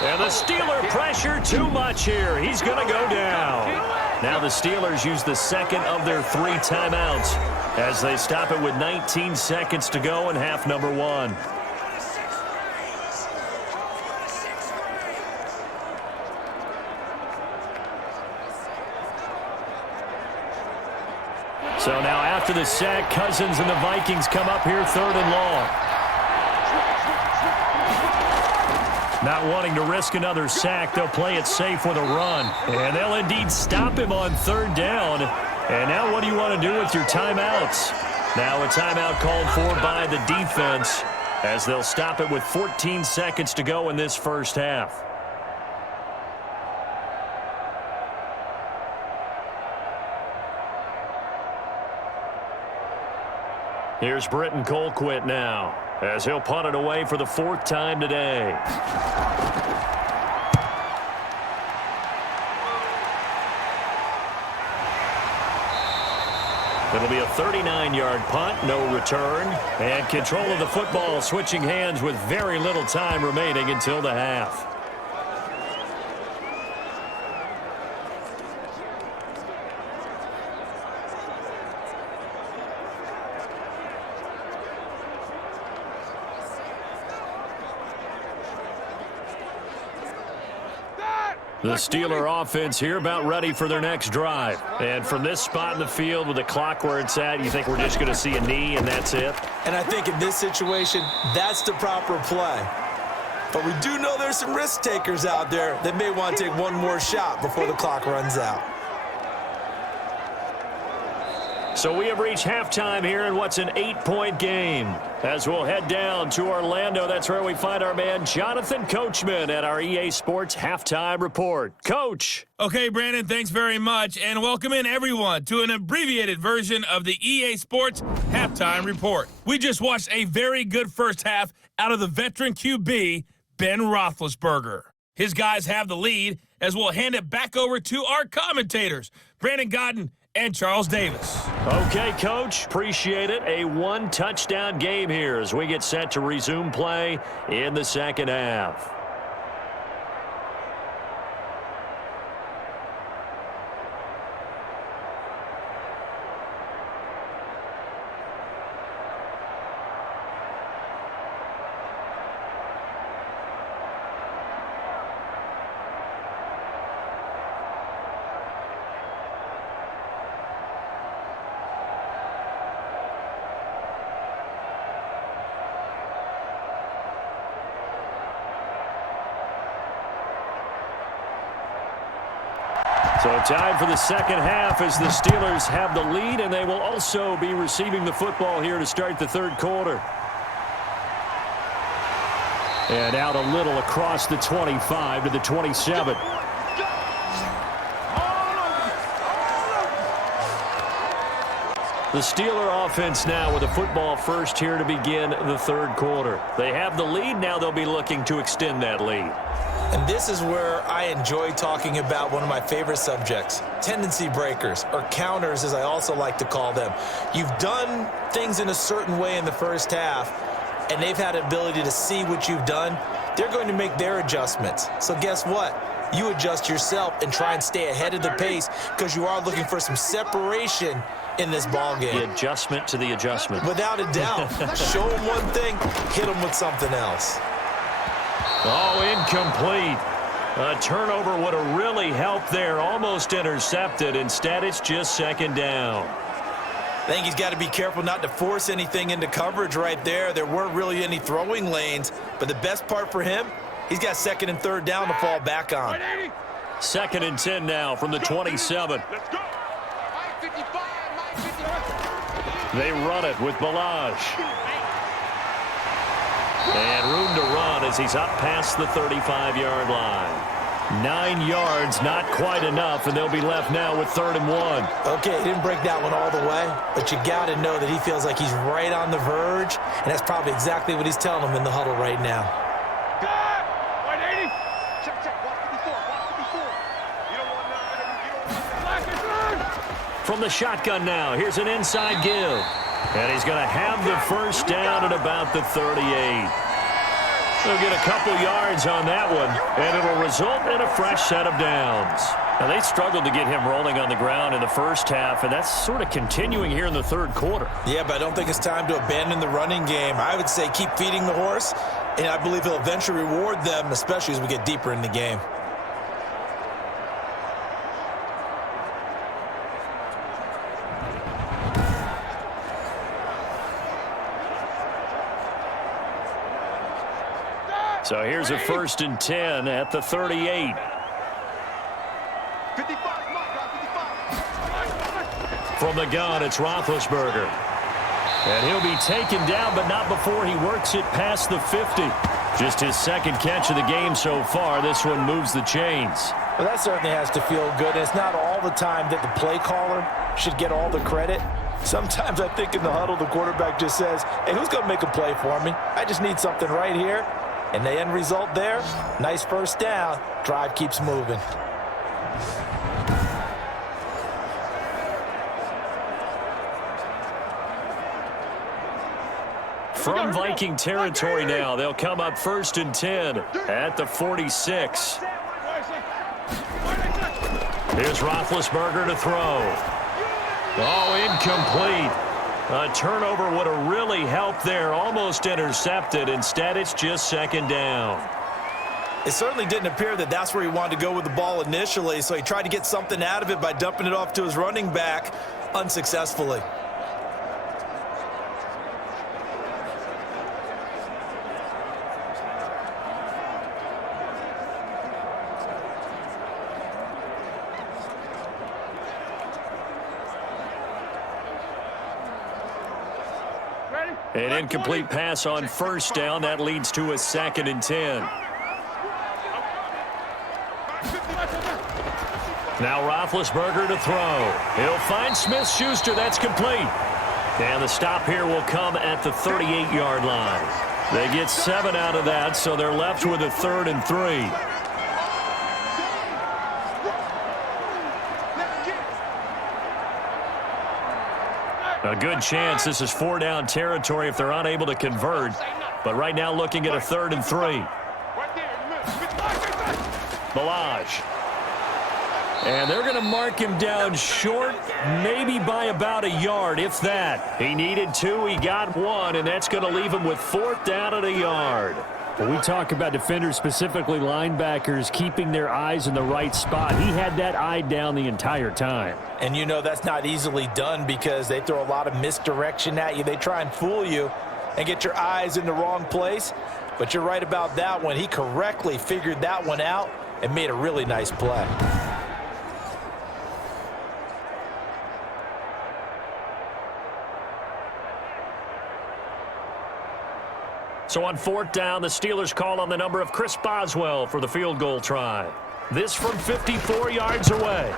And the Steeler pressure too much here. He's going to go down. Now the Steelers use the 2nd of their 3 timeouts as they stop it with 19 seconds to go in half number 1. So now after the sack, Cousins and the Vikings come up here 3rd and long. Not wanting to risk another sack, they'll play it safe with a run. And they'll indeed stop him on 3rd down. And now what do you want to do with your timeouts? Now a timeout called for by the defense, as they'll stop it with 14 seconds to go in this first half. Here's Britton Colquitt now, as he'll punt it away for the 4th time today. It'll be a 39-yard punt, no return, and control of the football switching hands with very little time remaining until the half. The Steeler offense here about ready for their next drive. And from this spot in the field with the clock where it's at, you think we're just going to see a knee and that's it? And I think in this situation, that's the proper play. But we do know there's some risk takers out there that may want to take one more shot before the clock runs out. So we have reached halftime here in what's an 8-point game. As we'll head down to Orlando, that's where we find our man Jonathan Coachman at our EA Sports Halftime Report. Coach. Okay, Brandon, thanks very much, and welcome in everyone to an abbreviated version of the EA Sports Halftime Report. We just watched a very good first half out of the veteran QB, Ben Roethlisberger. His guys have the lead as we'll hand it back over to our commentators, Brandon Godden and Charles Davis. Okay, Coach, appreciate it. A one-touchdown game here as we get set to resume play in the second half. So time for the second half as the Steelers have the lead, and they will also be receiving the football here to start the third quarter. And out a little across the 25 to the 27. The Steeler offense now with the football first here to begin the third quarter. They have the lead. Now they'll be looking to extend that lead. And this is where I enjoy talking about one of my favorite subjects, tendency breakers, or counters as I also like to call them. You've done things in a certain way in the first half, and they've had an ability to see what you've done. They're going to make their adjustments. So guess what? You adjust yourself and try and stay ahead of the pace because you are looking for some separation in this ball game. The adjustment to the adjustment. Without a doubt. Show them one thing, hit them with something else. Oh, incomplete. A turnover would have really helped there. Almost intercepted. Instead, it's just second down. I think he's got to be careful not to force anything into coverage right there. There weren't really any throwing lanes. But the best part for him, he's got second and third down to fall back on. Second and 10 now from the 27. They run it with Balaj. And room to run as he's up past the 35-yard line. 9 yards, not quite enough, and they'll be left now with 3rd and 1. Okay, he didn't break that one all the way, but you got to know that he feels like he's right on the verge, and that's probably exactly what he's telling them in the huddle right now. From the shotgun now, here's an inside give. And he's going to have the first down at about the 38. They'll get a couple yards on that one, and it'll result in a fresh set of downs. Now, they struggled to get him rolling on the ground in the first half, and that's sort of continuing here in the third quarter. Yeah, but I don't think it's time to abandon the running game. I would say keep feeding the horse, and I believe he'll eventually reward them, especially as we get deeper in the game. So here's a 1st and 10 at the 38. From the gun, it's Roethlisberger. And he'll be taken down, but not before he works it past the 50. Just his second catch of the game so far. This one moves the chains. Well, that certainly has to feel good. It's not all the time that the play caller should get all the credit. Sometimes I think in the huddle, the quarterback just says, hey, who's going to make a play for me? I just need something right here. And the end result there, nice first down. Drive keeps moving. From Viking territory now, they'll come up 1st and 10 at the 46. Here's Roethlisberger to throw. Oh, incomplete. A turnover would have really helped there. Almost intercepted. Instead, it's just second down. It certainly didn't appear that that's where he wanted to go with the ball initially, so he tried to get something out of it by dumping it off to his running back unsuccessfully. An incomplete pass on first down. That leads to a 2nd and 10. Now Roethlisberger to throw. He'll find Smith-Schuster. That's complete. And the stop here will come at the 38-yard line. They get 7 out of that, so they're left with a 3rd and 3. A good chance this is 4-down territory if they're unable to convert. But right now looking at a 3rd and 3. Balaj. And they're going to mark him down short, maybe by about a yard, if that. He needed 2, he got 1, and that's going to leave him with 4th down at a yard. When we talk about defenders, specifically linebackers, keeping their eyes in the right spot, he had that eye down the entire time. And you know that's not easily done because they throw a lot of misdirection at you. They try and fool you and get your eyes in the wrong place. But you're right about that one. He correctly figured that one out and made a really nice play. So on 4th down, the Steelers call on the number of Chris Boswell for the field goal try. This from 54 yards away.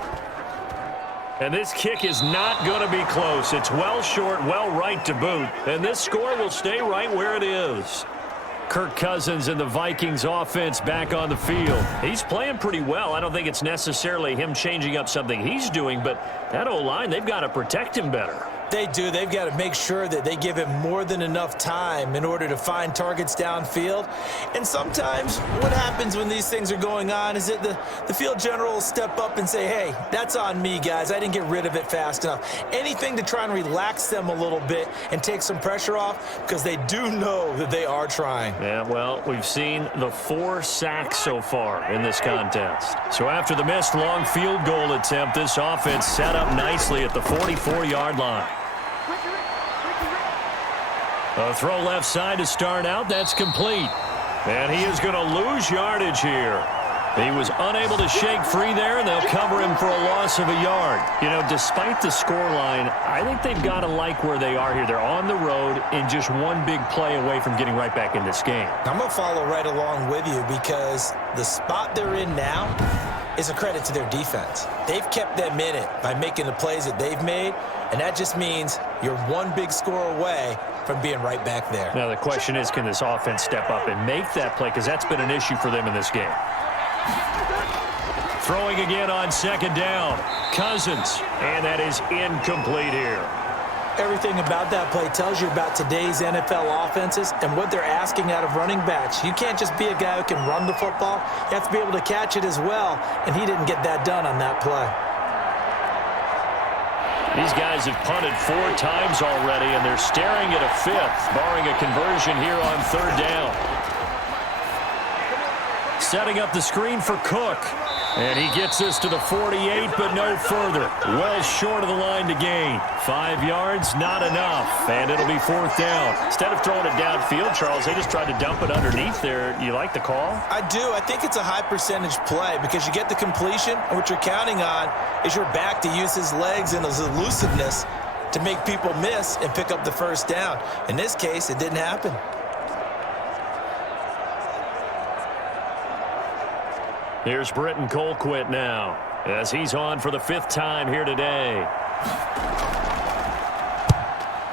And this kick is not going to be close. It's well short, well right to boot. And this score will stay right where it is. Kirk Cousins and the Vikings offense back on the field. He's playing pretty well. I don't think it's necessarily him changing up something he's doing, but that O-line, they've got to protect him better. They do. They've got to make sure that they give him more than enough time in order to find targets downfield. And sometimes what happens when these things are going on is that the field general will step up and say, hey, that's on me, guys. I didn't get rid of it fast enough. Anything to try and relax them a little bit and take some pressure off because they do know that they are trying. Yeah, well, we've seen the 4 sacks so far in this contest. So after the missed long field goal attempt, this offense set up nicely at the 44-yard line. A throw left side to start out. That's complete. And he is going to lose yardage here. He was unable to shake free there, and they'll cover him for a loss of a yard. You know, despite the scoreline, I think they've got to like where they are here. They're on the road and just one big play away from getting right back in this game. I'm going to follow right along with you because the spot they're in now is a credit to their defense. They've kept them in it by making the plays that they've made, and that just means you're one big score away from being right back there. Now the question is, can this offense step up and make that play? Because that's been an issue for them in this game. Throwing again on 2nd down. Cousins. And that is incomplete here. Everything about that play tells you about today's NFL offenses and what they're asking out of running backs. You can't just be a guy who can run the football. You have to be able to catch it as well, and he didn't get that done on that play. These guys have punted 4 times already, and they're staring at a 5th, barring a conversion here on 3rd down. Setting up the screen for Cook. And he gets this to the 48, but no further. Well short of the line to gain. 5 yards, not enough. And it'll be 4th down. Instead of throwing it downfield, Charles, they just tried to dump it underneath there. You like the call? I do. I think it's a high percentage play because you get the completion, and what you're counting on is your back to use his legs and his elusiveness to make people miss and pick up the 1st down. In this case, it didn't happen. Here's Britton Colquitt now as he's on for the 5th time here today.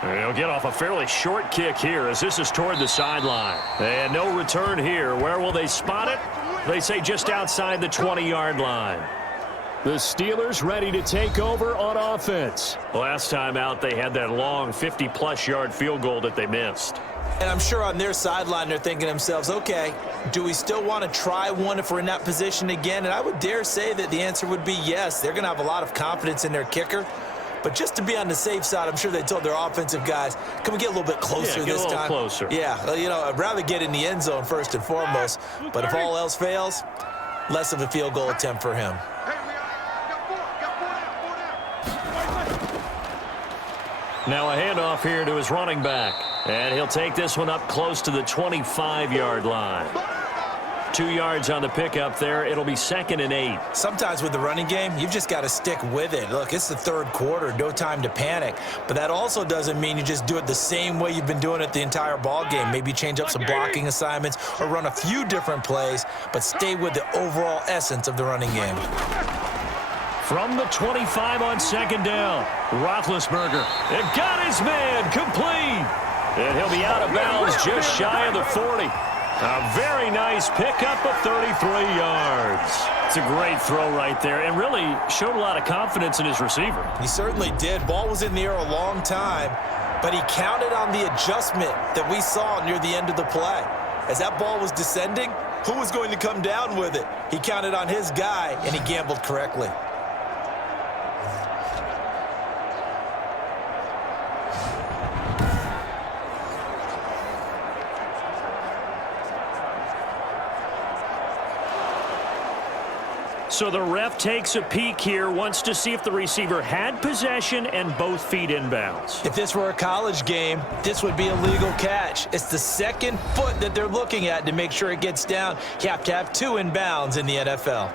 He'll get off a fairly short kick here as this is toward the sideline. And no return here. Where will they spot it? They say just outside the 20-yard line. The Steelers ready to take over on offense. Last time out, they had that long 50-plus yard field goal that they missed. And I'm sure on their sideline they're thinking to themselves, okay, do we still want to try one if we're in that position again? And I would dare say that the answer would be yes. They're going to have a lot of confidence in their kicker. But just to be on the safe side, I'm sure they told their offensive guys, can we get a little bit closer this time? Get a little closer. Yeah, you know, I'd rather get in the end zone first and foremost. But if all else fails, less of a field goal attempt for him. Now a handoff here to his running back. And he'll take this one up close to the 25-yard line. 2 yards on the pickup there. It'll be 2nd and 8. Sometimes with the running game, you've just got to stick with it. Look, it's the 3rd quarter, no time to panic. But that also doesn't mean you just do it the same way you've been doing it the entire ball game. Maybe change up some blocking assignments or run a few different plays, but stay with the overall essence of the running game. From the 25 on 2nd down, Roethlisberger. It got his man complete. And he'll be out of bounds just shy of the 40. A very nice pickup of 33 yards. It's a great throw right there and really showed a lot of confidence in his receiver. He certainly did. Ball was in the air a long time, but he counted on the adjustment that we saw near the end of the play. As that ball was descending, who was going to come down with it? He counted on his guy, and he gambled correctly. So the ref takes a peek here, wants to see if the receiver had possession and both feet inbounds. If this were a college game, this would be a legal catch. It's the 2nd foot that they're looking at to make sure it gets down. You have to have 2 inbounds in the NFL.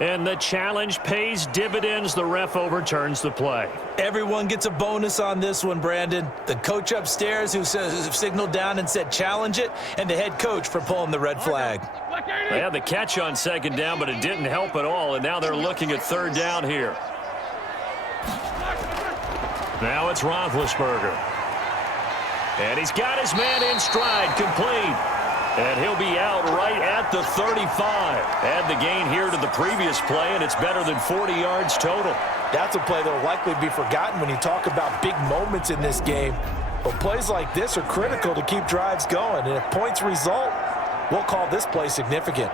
And the challenge pays dividends. The ref overturns the play. Everyone gets a bonus on this one, Brandon. The coach upstairs who signaled down and said challenge it, and the head coach for pulling the red flag. They had the catch on 2nd down, but it didn't help at all, and now they're looking at 3rd down here. Now it's Roethlisberger. And he's got his man in stride, complete. And he'll be out right at the 35. Add the gain here to the previous play, and it's better than 40 yards total. That's a play that will likely be forgotten when you talk about big moments in this game. But plays like this are critical to keep drives going. And if points result, we'll call this play significant.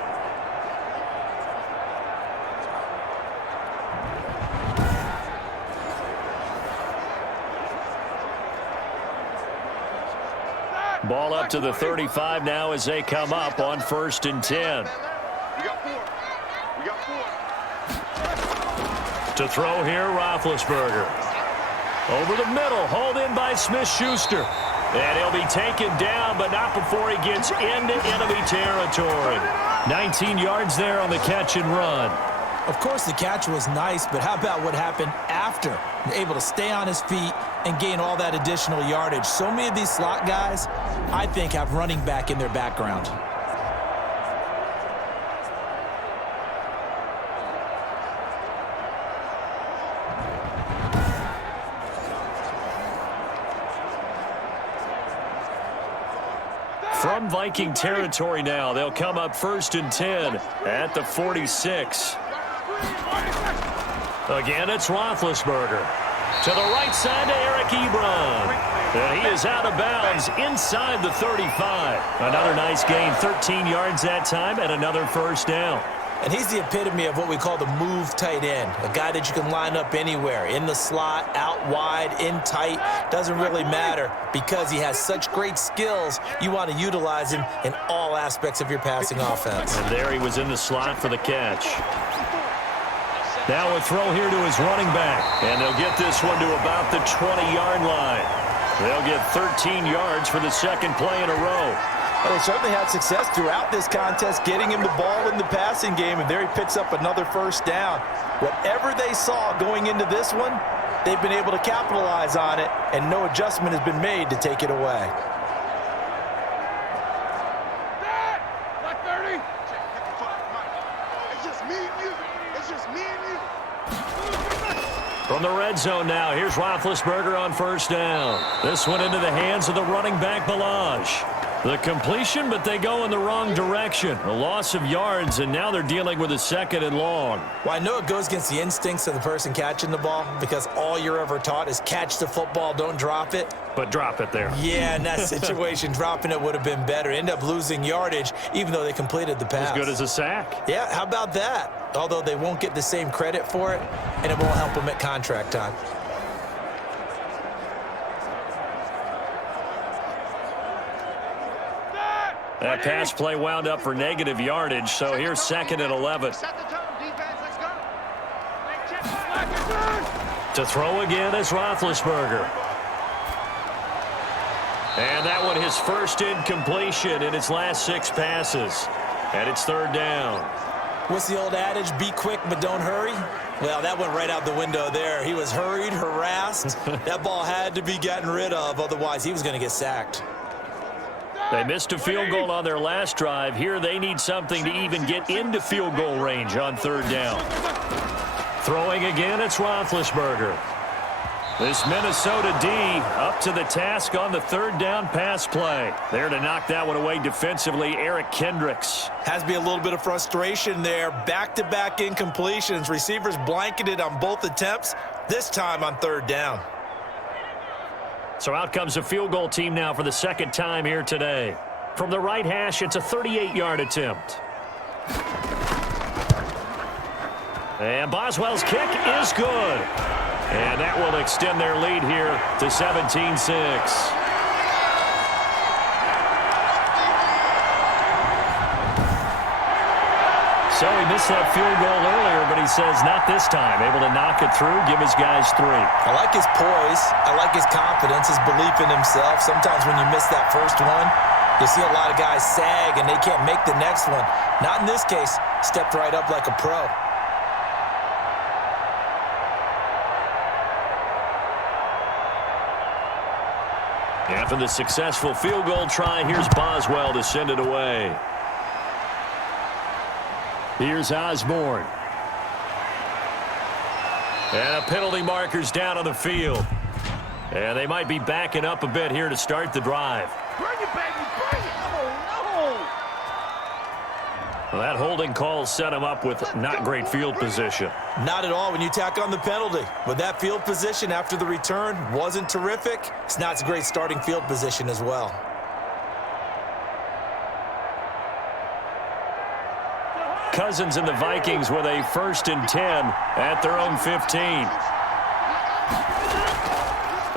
Ball up to the 35 now as they come up on 1st and 10. We got 4. We got 4. To throw here, Roethlisberger. Over the middle, hauled in by Smith-Schuster. And he'll be taken down, but not before he gets into enemy territory. 19 yards there on the catch and run. Of course, the catch was nice, but how about what happened after? Able to stay on his feet and gain all that additional yardage. So many of these slot guys, I think, have running back in their background. From Viking territory now, they'll come up 1st and 10 at the 46. Again, it's Roethlisberger. To the right side to Eric Ebron. And he is out of bounds inside the 35. Another nice gain, 13 yards that time, and another 1st down. And he's the epitome of what we call the move tight end, a guy that you can line up anywhere, in the slot, out wide, in tight, doesn't really matter because he has such great skills. You want to utilize him in all aspects of your passing offense. And there he was in the slot for the catch. Now a throw here to his running back, and they'll get this one to about the 20-yard line. They'll get 13 yards for the 2nd play in a row. Well, they certainly had success throughout this contest getting him the ball in the passing game, and there he picks up another 1st down. Whatever they saw going into this one, they've been able to capitalize on it, and no adjustment has been made to take it away. Like 30. It's just me and you. It's just me and you. From the red zone now, here's Roethlisberger on 1st down. This one into the hands of the running back, Ballage. The completion, but they go in the wrong direction. A loss of yards, and now they're dealing with a 2nd and long. Well, I know it goes against the instincts of the person catching the ball because all you're ever taught is catch the football, don't drop it. But drop it there. Yeah, in that situation, dropping it would have been better. End up losing yardage, even though they completed the pass. As good as a sack. Yeah, how about that? Although they won't get the same credit for it, and it won't help them at contract time. That pass play wound up for negative yardage, so here's 2nd and 11. Set the tone, defense. Let's go. To throw again is Roethlisberger. And that one his first incompletion in its last 6 passes. And it's 3rd down. What's the old adage? Be quick, but don't hurry. Well, that went right out the window there. He was hurried, harassed. That ball had to be gotten rid of, otherwise he was going to get sacked. They missed a field goal on their last drive. Here they need something to even get into field goal range on 3rd down. Throwing again, it's Roethlisberger. This Minnesota D up to the task on the 3rd down pass play. There to knock that one away defensively, Eric Kendricks. Has to be a little bit of frustration there. Back-to-back incompletions. Receivers blanketed on both attempts, this time on 3rd down. So out comes a field goal team now for the 2nd time here today. From the right hash, it's a 38-yard attempt. And Boswell's kick is good. And that will extend their lead here to 17-6. So he missed that field goal earlier, but he says not this time. Able to knock it through, give his guys 3. I like his poise. I like his confidence, his belief in himself. Sometimes when you miss that first one, you see a lot of guys sag and they can't make the next one. Not in this case. Stepped right up like a pro. After the successful field goal try, here's Boswell to send it away. Here's Osborne. And a penalty marker's down on the field. And they might be backing up a bit here to start the drive. Bring it, baby, bring it. Oh, no. Well, that holding call set him up with not great field position. Not at all when you tack on the penalty. But that field position after the return wasn't terrific. It's not a great starting field position as well. Cousins and the Vikings with a 1st and 10 at their own 15.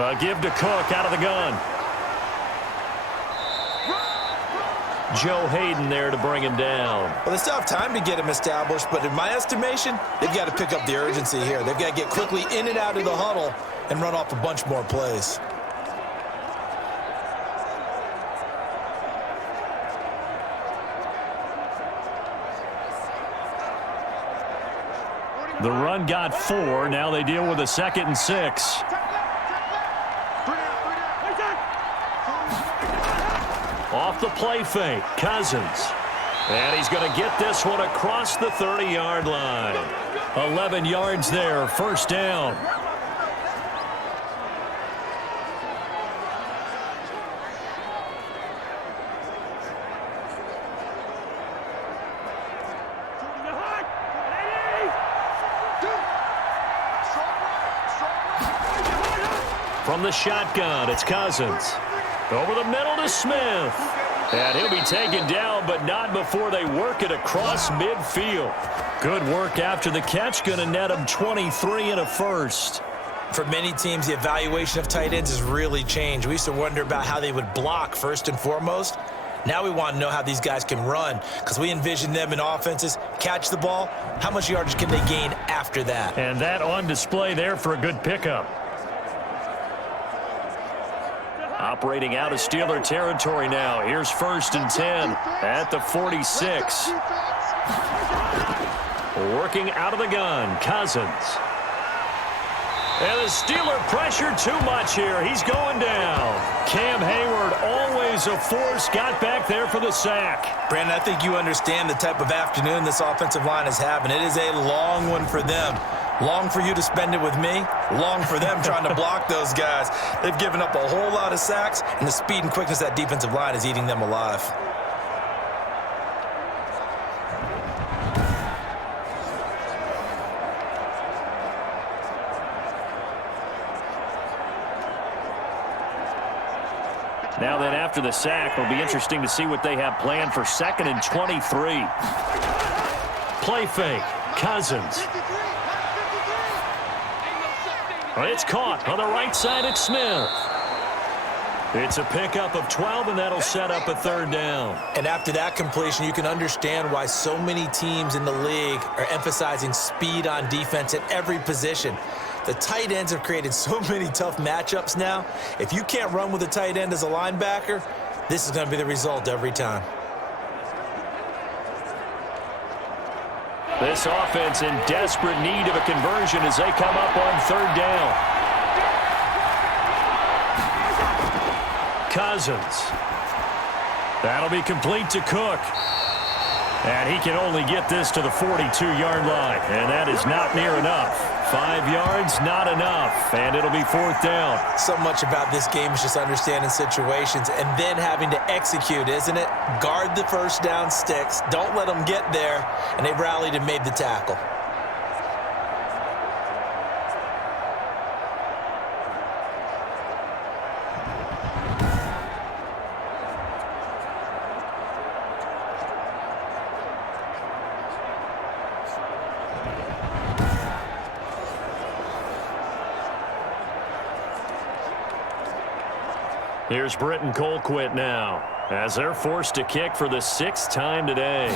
A give to Cook out of the gun. Joe Hayden there to bring him down. Well, they still have time to get him established, but in my estimation, they've got to pick up the urgency here. They've got to get quickly in and out of the huddle and run off a bunch more plays. The run got 4. Now they deal with a 2nd and 6. Off the play fake, Cousins. And he's going to get this one across the 30-yard line. 11 yards there, 1st down. From the shotgun, it's Cousins. Over the middle to Smith. And he'll be taken down, but not before they work it across midfield. Good work after the catch. Going to net him 23 and a 1st. For many teams, the evaluation of tight ends has really changed. We used to wonder about how they would block first and foremost. Now we want to know how these guys can run, because we envision them in offenses catch the ball. How much yardage can they gain after that? And that on display there for a good pickup. Operating out of Steeler territory now. Here's 1st and 10 at the 46. Working out of the gun, Cousins. And the Steeler pressure too much here. He's going down. Cam Hayward, always a force, got back there for the sack. Brandon, I think you understand the type of afternoon this offensive line is having. It is a long one for them. Long for you to spend it with me. Long for them trying to block those guys. They've given up a whole lot of sacks, and the speed and quickness of that defensive line is eating them alive. Now then, after the sack, it'll be interesting to see what they have planned for 2nd and 23. Play fake, Cousins. It's caught on the right side. It's Smith. It's a pickup of 12, and that'll set up a third down. And after that completion, you can understand why so many teams in the league are emphasizing speed on defense at every position. The tight ends have created so many tough matchups now. If you can't run with a tight end as a linebacker, this is going to be the result every time. This offense in desperate need of a conversion as they come up on third down. Cousins. That'll be complete to Cook. And he can only get this to the 42-yard line. And that is not near enough. 5 yards, not enough. And it'll be fourth down. So much about this game is just understanding situations and then having to execute, isn't it? Guard the first down sticks. Don't let them get there. And they rallied and made the tackle. Here's Britton Colquitt now, as they're forced to kick for the 6th time today.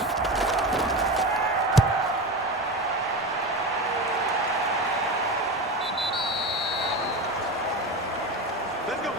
Let's go,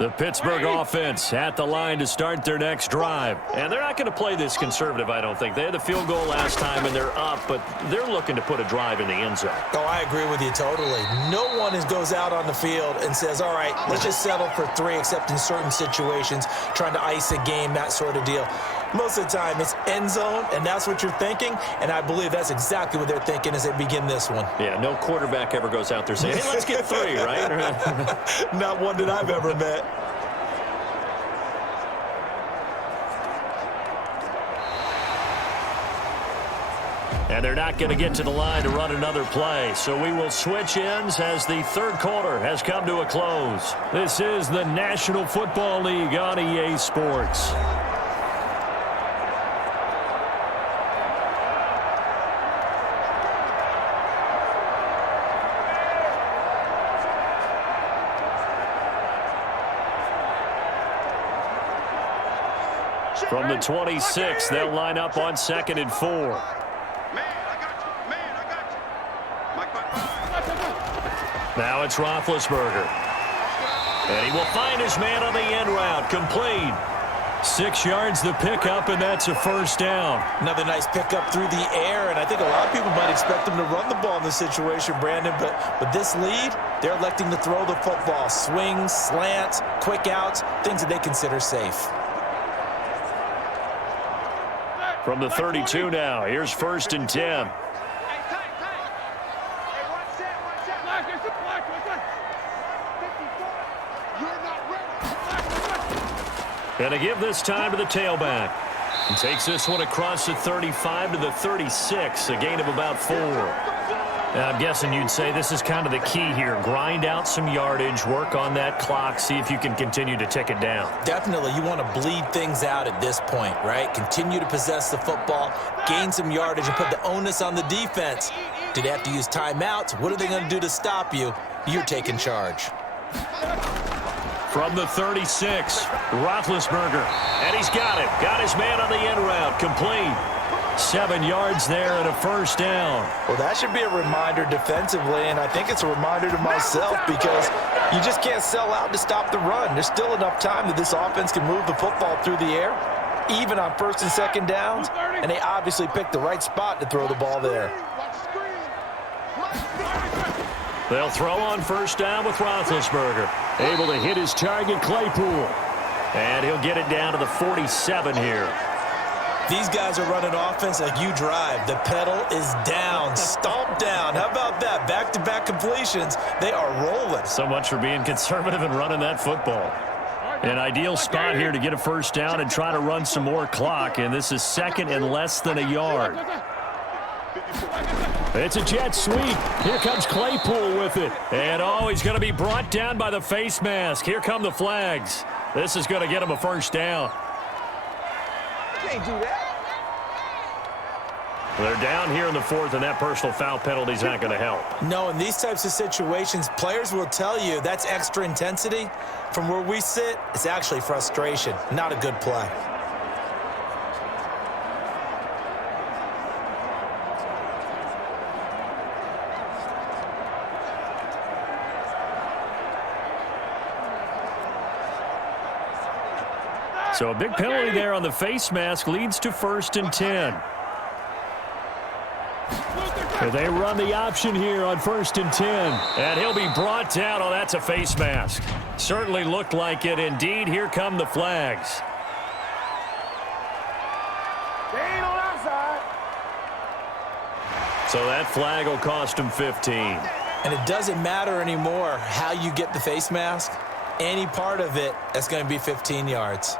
The Pittsburgh offense at the line to start their next drive. And they're not going to play this conservative, I don't think. They had the field goal last time, and they're up, but they're looking to put a drive in the end zone. Oh, I agree with you totally. No one goes out on the field and says, all right, let's just settle for 3, except in certain situations, trying to ice a game, that sort of deal. Most of the time, it's end zone, and that's what you're thinking, and I believe that's exactly what they're thinking as they begin this one. Yeah, no quarterback ever goes out there saying, hey, let's get 3, right? Not one that I've ever met. And they're not going to get to the line to run another play. So we will switch ends as the third quarter has come to a close. This is the National Football League on EA Sports. From the 26, they'll line up on 2nd and 4. Now it's Roethlisberger. And he will find his man on the end route. Complete. 6 yards the pickup, and that's a first down. Another nice pickup through the air, and I think a lot of people might expect them to run the ball in this situation, Brandon, but with this lead, they're electing to throw the football. Swings, slants, quick outs, things that they consider safe. From the 32 now, here's 1st and 10. And to give this time to the tailback. He takes this one across the 35 to the 36, a gain of about 4. Now, I'm guessing you'd say this is kind of the key here. Grind out some yardage, work on that clock, see if you can continue to tick it down. Definitely, you want to bleed things out at this point, right? Continue to possess the football, gain some yardage, and put the onus on the defense. Do they have to use timeouts? What are they going to do to stop you? You're taking charge. From the 36, Roethlisberger. And he's got it. Got his man on the end route. Complete. 7 yards there and a first down. Well, that should be a reminder defensively, and I think it's a reminder to myself because you just can't sell out to stop the run. There's still enough time that this offense can move the football through the air, even on 1st and 2nd downs, and they obviously picked the right spot to throw the ball there. They'll throw on 1st down with Roethlisberger. Able to hit his target, Claypool. And he'll get it down to the 47 here. These guys are running offense like you drive. The pedal is down, stomp down. How about that? Back-to-back completions. They are rolling. So much for being conservative and running that football. An ideal spot here to get a first down and try to run some more clock. And this is 2nd and less than a yard. It's a jet sweep. Here comes Claypool with it. And, oh, he's going to be brought down by the face mask. Here come the flags. This is going to get him a first down. Can't do that. They're down here in the fourth, and that personal foul penalty is not going to help. No, in these types of situations, players will tell you that's extra intensity. From where we sit, it's actually frustration, not a good play. So a big penalty there on the face mask leads to 1st and 10. They run the option here on 1st and 10. And he'll be brought down. Oh, that's a face mask. Certainly looked like it. Indeed, here come the flags. They ain't on our side. So that flag will cost him 15. And it doesn't matter anymore how you get the face mask. Any part of it, that's going to be 15 yards.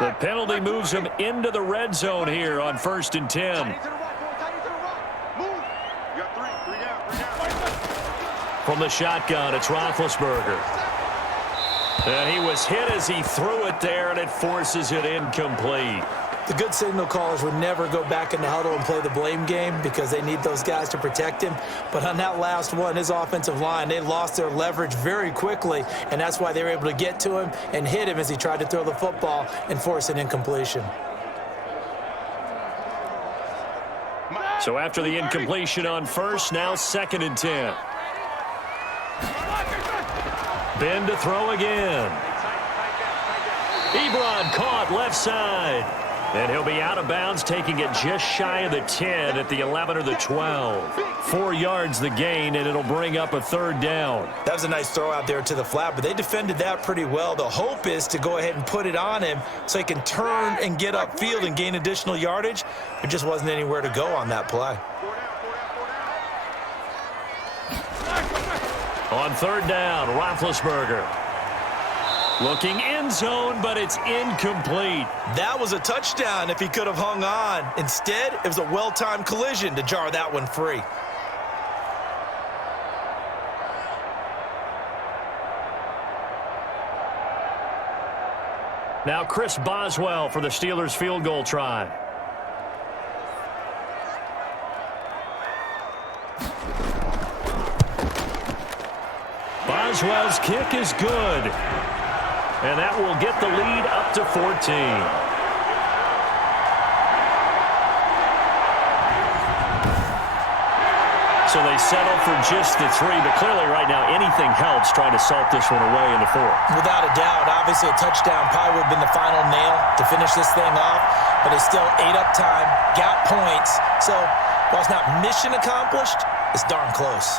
The penalty moves him into the red zone here on 1st and 10. From the shotgun, it's Roethlisberger. And he was hit as he threw it there, and it forces it incomplete. The good signal callers would never go back in the huddle and play the blame game because they need those guys to protect him. But on that last one, his offensive line, they lost their leverage very quickly, and that's why they were able to get to him and hit him as he tried to throw the football and force an incompletion. So after the incompletion on 1st, now 2nd and 10. Ben to throw again. Ebron caught left side. And he'll be out of bounds, taking it just shy of the 10 at the 11 or the 12. 4 yards the gain, and it'll bring up a 3rd down. That was a nice throw out there to the flat, but they defended that pretty well. The hope is to go ahead and put it on him so he can turn and get upfield and gain additional yardage. There just wasn't anywhere to go on that play. On 3rd down, Roethlisberger. Looking end zone, but it's incomplete. That was a touchdown if he could have hung on. Instead, it was a well-timed collision to jar that one free. Now Chris Boswell for the Steelers field goal try. Boswell's kick is good. And that will get the lead up to 14. So they settle for just the 3, but clearly right now anything helps trying to salt this one away in the 4th. Without a doubt, obviously a touchdown probably would have been the final nail to finish this thing off, but it's still ate up time, got points. So while it's not mission accomplished, it's darn close.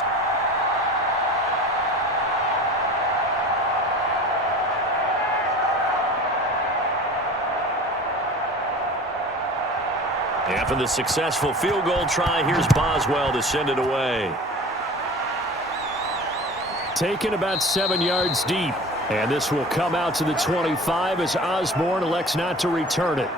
After the successful field goal try, here's Boswell to send it away. Taken about 7 yards deep. And this will come out to the 25 as Osborne elects not to return it.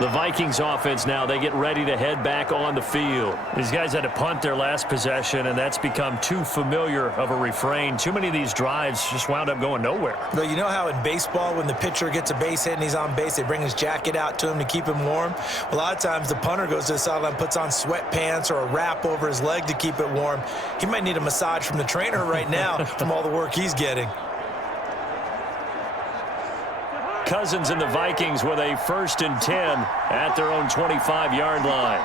The Vikings offense now, they get ready to head back on the field. These guys had to punt their last possession, and that's become too familiar of a refrain. Too many of these drives just wound up going nowhere. But you know how in baseball, when the pitcher gets a base hit and he's on base, they bring his jacket out to him to keep him warm? A lot of times the punter goes to the sideline, puts on sweatpants or a wrap over his leg to keep it warm. He might need a massage from the trainer right now from all the work he's getting. Cousins and the Vikings with a 1st and 10 at their own 25-yard line.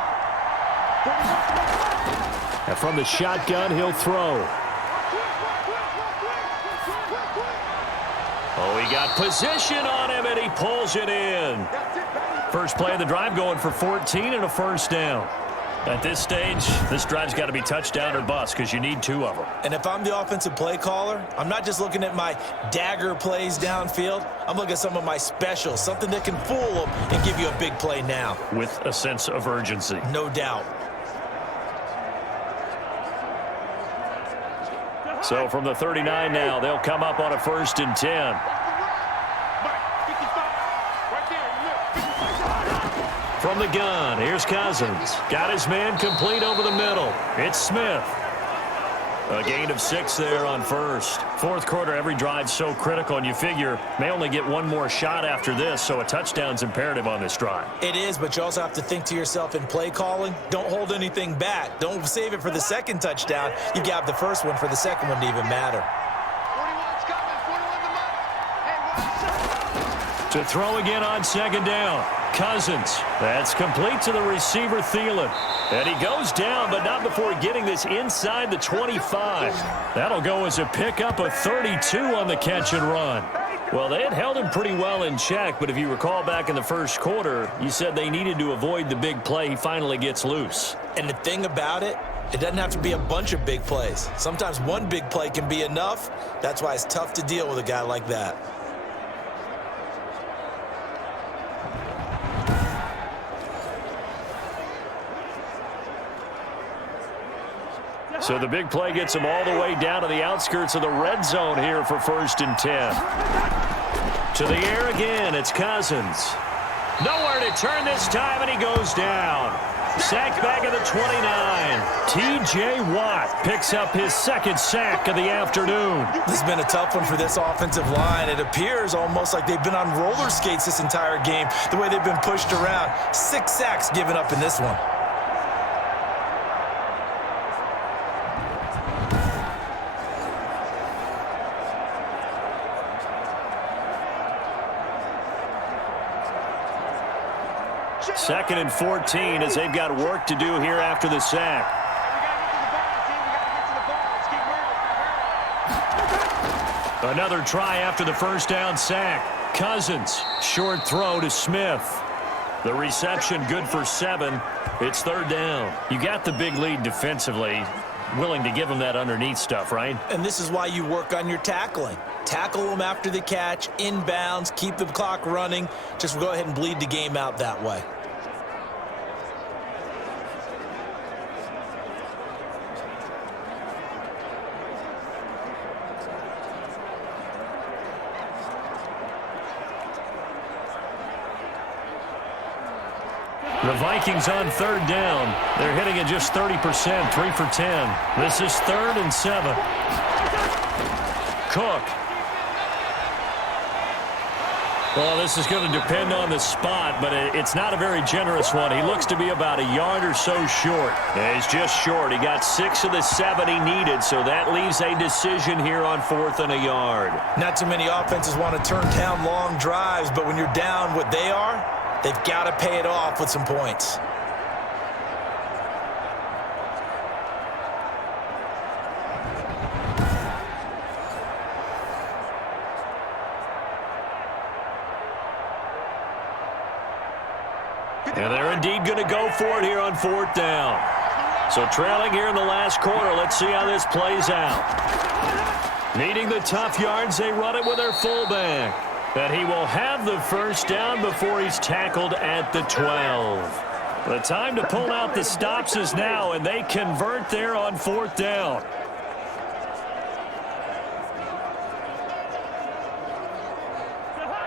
And from the shotgun, he'll throw. Oh, he got position on him, and he pulls it in. First play of the drive going for 14 and a 1st down. At this stage, this drive's got to be touchdown or bust because you need 2 of them. And if I'm the offensive play caller, I'm not just looking at my dagger plays downfield. I'm looking at some of my specials, something that can fool them and give you a big play now. With a sense of urgency. No doubt. So from the 39 now, they'll come up on a 1st and 10. From the gun, here's Cousins. Got his man complete over the middle. It's Smith. A gain of 6 there on 1st. 4th quarter, every drive's so critical, and you figure may only get one more shot after this, so a touchdown's imperative on this drive. It is, but you also have to think to yourself in play calling, don't hold anything back. Don't save it for the second touchdown. You got the first one for the second one to even matter. 41's coming. 41 to To throw again on 2nd down. Cousins. That's complete to the receiver, Thielen. And he goes down, but not before getting this inside the 25. That'll go as a pickup of 32 on the catch and run. Well, they had held him pretty well in check, but if you recall back in the 1st quarter, you said they needed to avoid the big play. He finally gets loose. And the thing about it, it doesn't have to be a bunch of big plays. Sometimes one big play can be enough. That's why it's tough to deal with a guy like that. So the big play gets him all the way down to the outskirts of the red zone here for 1st and 10. To the air again, it's Cousins. Nowhere to turn this time, and he goes down. Sacked back at the 29. T.J. Watt picks up his 2nd sack of the afternoon. This has been a tough one for this offensive line. It appears almost like they've been on roller skates this entire game, the way they've been pushed around. 6 sacks given up in this one. Second and 14 as they've got work to do here after the sack. Another try after the 1st down sack. Cousins, short throw to Smith. The reception good for 7. It's 3rd down. You got the big lead defensively. Willing to give them that underneath stuff, right? And this is why you work on your tackling. Tackle them after the catch, inbounds, keep the clock running. Just go ahead and bleed the game out that way. The Vikings on 3rd down. They're hitting at just 30%, 3 for 10. This is 3rd and 7. Cook. Well, this is going to depend on the spot, but it's not a very generous one. He looks to be about a yard or so short. Yeah, he's just short. He got 6 of the 7 he needed, so that leaves a decision here on 4th and a yard. Not too many offenses want to turn down long drives, but when you're down what they are, they've got to pay it off with some points. And they're indeed going to go for it here on 4th down. So trailing here in the last quarter, let's see how this plays out. Needing the tough yards, they run it with their fullback. That he will have the 1st down before he's tackled at the 12. The time to pull out the stops is now, and they convert there on 4th down.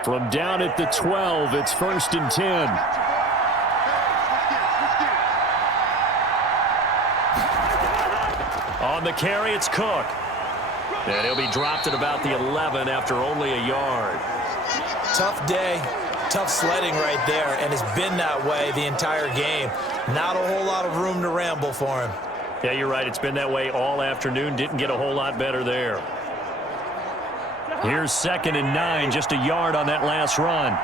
From down at the 12, it's 1st and 10. On the carry, it's Cook. And he'll be dropped at about the 11 after only a yard. Tough day, tough sledding right there, and it's been that way the entire game. Not a whole lot of room to ramble for him. Yeah, you're right. It's been that way all afternoon. Didn't get a whole lot better there. Here's 2nd and 9, just a yard on that last run.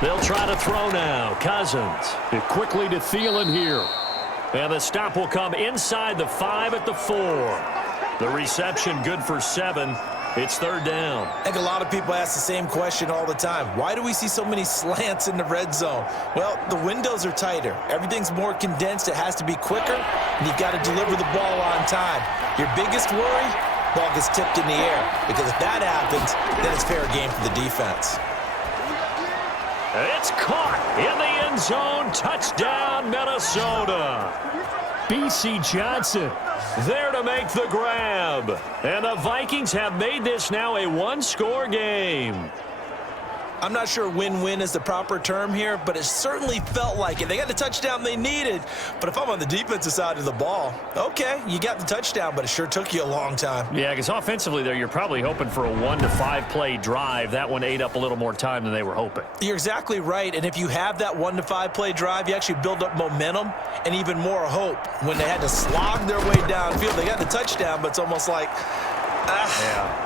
They'll try to throw now. Cousins. Quickly to Thielen here. And the stop will come inside the 5 at the 4. The reception good for 7. It's 3rd down. I think a lot of people ask the same question all the time. Why do we see so many slants in the red zone? Well, the windows are tighter. Everything's more condensed. It has to be quicker, and you've got to deliver the ball on time. Your biggest worry, ball gets tipped in the air, because if that happens, then it's fair game for the defense. It's caught in the end zone. Touchdown, Minnesota. B.C. Johnson there to make the grab. And the Vikings have made this now a one-score game. I'm not sure win-win is the proper term here, but it certainly felt like it. They got the touchdown they needed, but if I'm on the defensive side of the ball, okay, you got the touchdown, but it sure took you a long time. Yeah, because offensively there, you're probably hoping for a 1 to 5 play drive. That one ate up a little more time than they were hoping. You're exactly right, and if you have that 1 to 5 play drive, you actually build up momentum and even more hope. When they had to slog their way downfield, they got the touchdown, but it's almost like,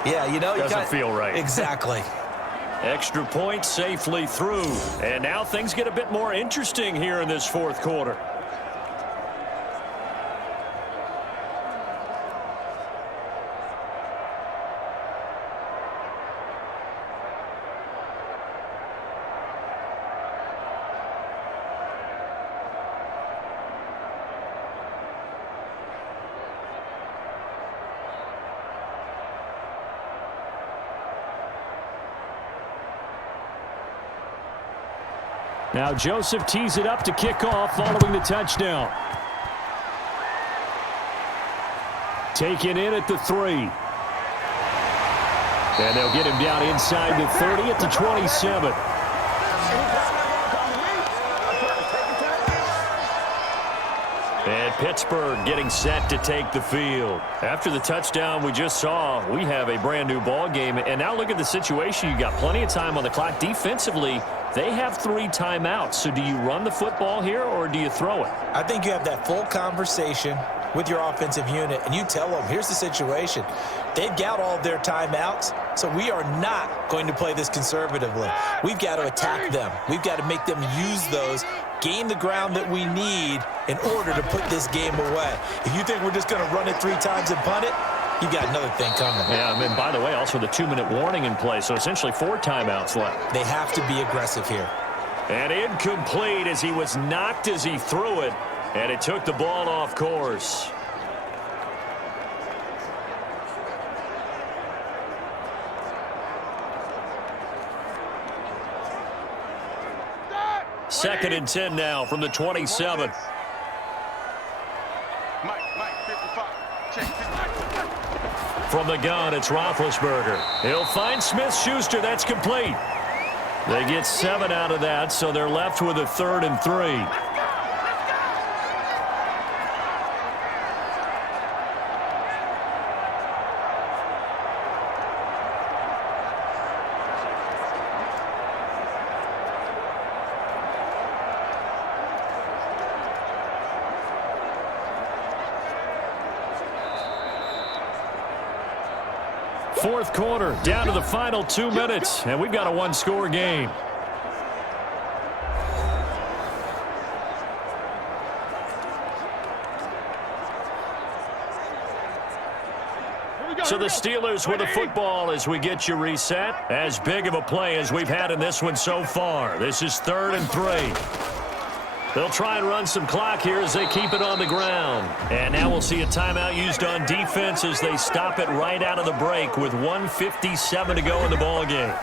yeah, you know, doesn't feel right. Exactly. Extra point safely through. And now things get a bit more interesting here in this fourth quarter. Now Joseph tees it up to kick off following the touchdown. Taken in at the 3. And they'll get him down inside the 30 at the 27. And Pittsburgh getting set to take the field. After the touchdown we just saw, we have a brand new ball game. And now look at the situation. You got plenty of time on the clock. Defensively, they have 3 timeouts. So do you run the football here or do you throw it? I think you have that full conversation with your offensive unit, and you tell them, here's the situation. They've got all their timeouts, so we are not going to play this conservatively. We've got to attack them. We've got to make them use those, gain the ground that we need in order to put this game away. If you think we're just going to run it 3 times and punt it, you've got another thing coming. Yeah, and by the way, also the 2-minute warning in play, so essentially 4 timeouts left. They have to be aggressive here. And incomplete as he was knocked as he threw it, and it took the ball off course. Second and 10 now from the 27. From the gun, it's Roethlisberger. He'll find Smith-Schuster. That's complete. They get 7 out of that, so they're left with a 3rd and 3. Fourth quarter, down to the final 2 minutes, and we've got a 1-score game. So the Steelers with the football as we get you reset. As big of a play as we've had in this one so far. This is 3rd and 3. They'll try and run some clock here as they keep it on the ground. And now we'll see a timeout used on defense as they stop it right out of the break with 1:57 to go in the ballgame.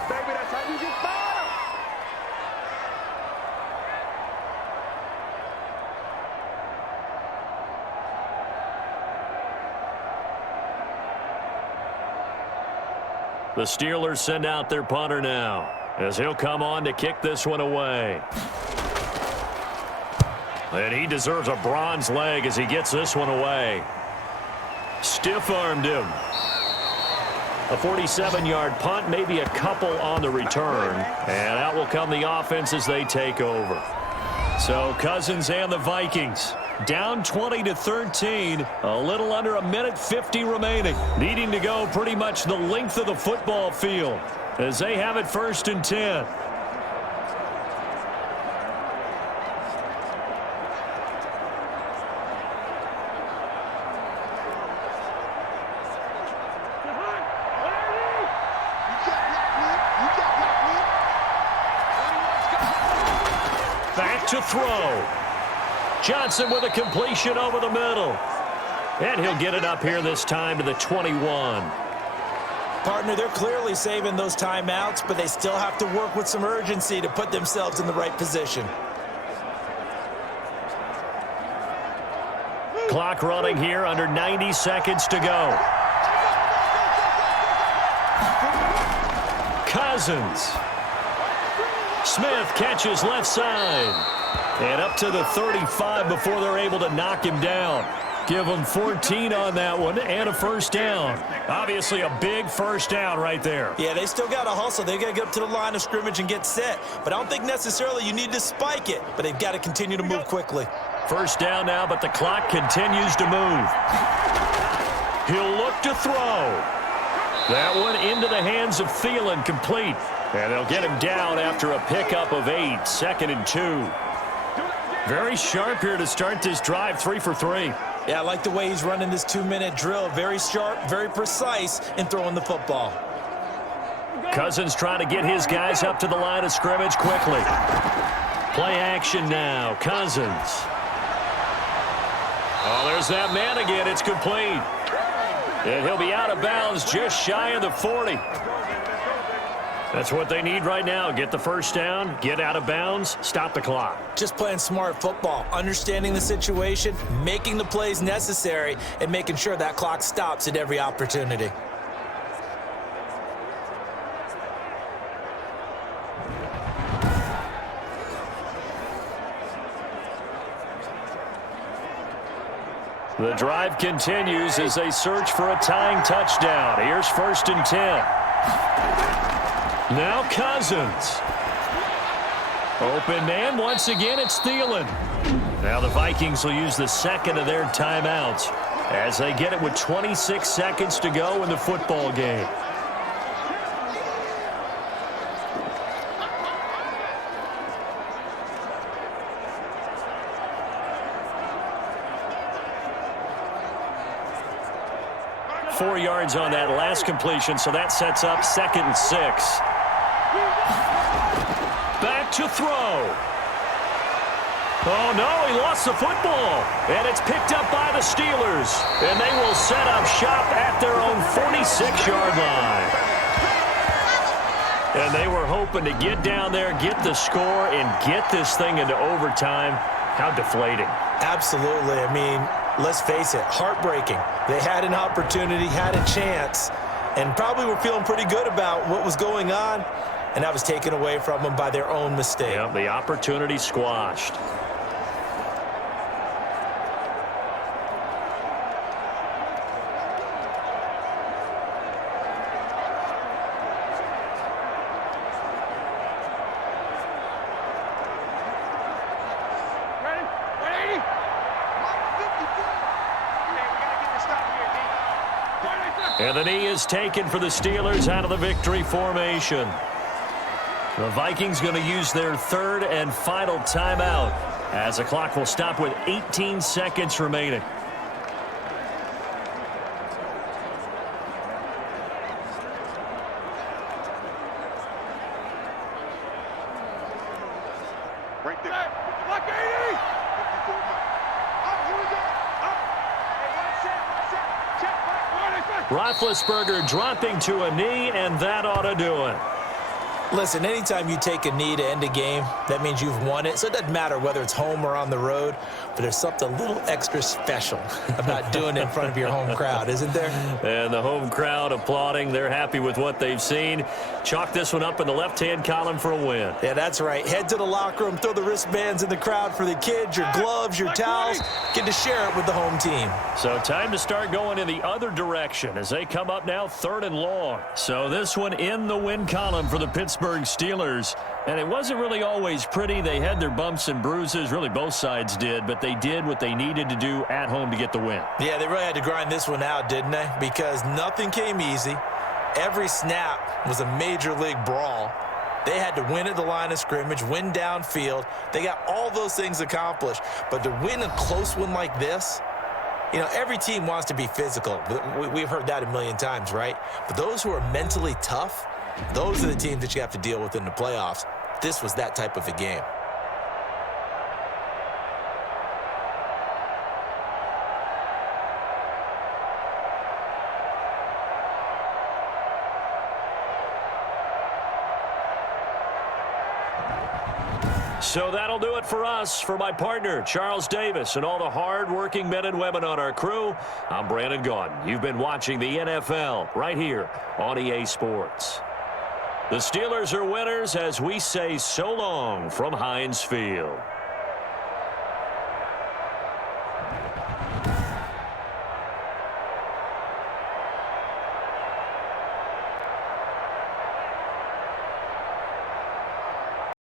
The Steelers send out their punter now as he'll come on to kick this one away. And he deserves a bronze leg as he gets this one away. Stiff-armed him. A 47-yard punt, maybe a couple on the return. And out will come the offense as they take over. So Cousins and the Vikings down 20-13. A little under 1:50 remaining. Needing to go pretty much the length of the football field as they have it 1st and 10. Back to throw. Johnson with a completion over the middle. And he'll get it up here this time to the 21. Partner, they're clearly saving those timeouts, but they still have to work with some urgency to put themselves in the right position. clock running here, under 90 seconds to go. Cousins. Smith catches left side. And up to the 35 before they're able to knock him down. Give them 14 on that one and a first down. Obviously a big first down right there. Yeah, they still got to hustle. They got to get up to the line of scrimmage and get set. But I don't think necessarily you need to spike it. But they've got to continue to move quickly. First down now, but the clock continues to move. He'll look to throw. That one into the hands of Thielen, complete. And they'll get him down after a pickup of 8, 2nd and 2. Very sharp here to start this drive, 3 for 3. Yeah, I like the way he's running this 2-minute drill. Very sharp, very precise in throwing the football. Cousins trying to get his guys up to the line of scrimmage quickly. Play action now. Cousins. Oh, there's that man again. It's complete. And he'll be out of bounds just shy of the 40. That's what they need right now. Get the first down, get out of bounds, stop the clock. Just playing smart football, understanding the situation, making the plays necessary, and making sure that clock stops at every opportunity. The drive continues as they search for a tying touchdown. Here's 1st and 10. Now Cousins. Open man. Once again, it's Thielen. Now the Vikings will use the second of their timeouts as they get it with 26 seconds to go in the football game. Four yards on that last completion, so that sets up 2nd and 6. Back to throw. Oh, no, he lost the football. And it's picked up by the Steelers. And they will set up shop at their own 46-yard line. And they were hoping to get down there, get the score, and get this thing into overtime. How deflating. Absolutely. I mean, let's face it, heartbreaking. They had an opportunity, had a chance, and probably were feeling pretty good about what was going on, and that was taken away from them by their own mistake. Yep, the opportunity squashed. And the knee is taken for the Steelers out of the victory formation. The Vikings going to use their 3rd and final timeout as the clock will stop with 18 seconds remaining. Right there. Lock 80. Here we go. Roethlisberger dropping to a knee, and that ought to do it. Listen, anytime you take a knee to end a game, that means you've won it. So it doesn't matter whether it's home or on the road, but there's something a little extra special about doing it in front of your home crowd, isn't there? And the home crowd applauding. They're happy with what they've seen. Chalk this one up in the left-hand column for a win. Yeah, that's right. Head to the locker room, throw the wristbands in the crowd for the kids, your gloves, your towels. Get to share it with the home team. So time to start going in the other direction as they come up now 3rd and long. So this one in the win column for the Pittsburgh Steelers. And it wasn't really always pretty. They had their bumps and bruises. Really, both sides did. But they did what they needed to do at home to get the win. Yeah, they really had to grind this one out, didn't they? Because nothing came easy. Every snap was a major league brawl. They had to win at the line of scrimmage, win downfield. They got all those things accomplished. But to win a close one like this, you know, every team wants to be physical. We've heard that a million times, right? But those who are mentally tough, those are the teams that you have to deal with in the playoffs. This was that type of a game. So that'll do it for us. For my partner, Charles Davis, and all the hard-working men and women on our crew, I'm Brandon Gaudin. You've been watching the NFL right here on EA Sports. The Steelers are winners as we say so long from Heinz Field.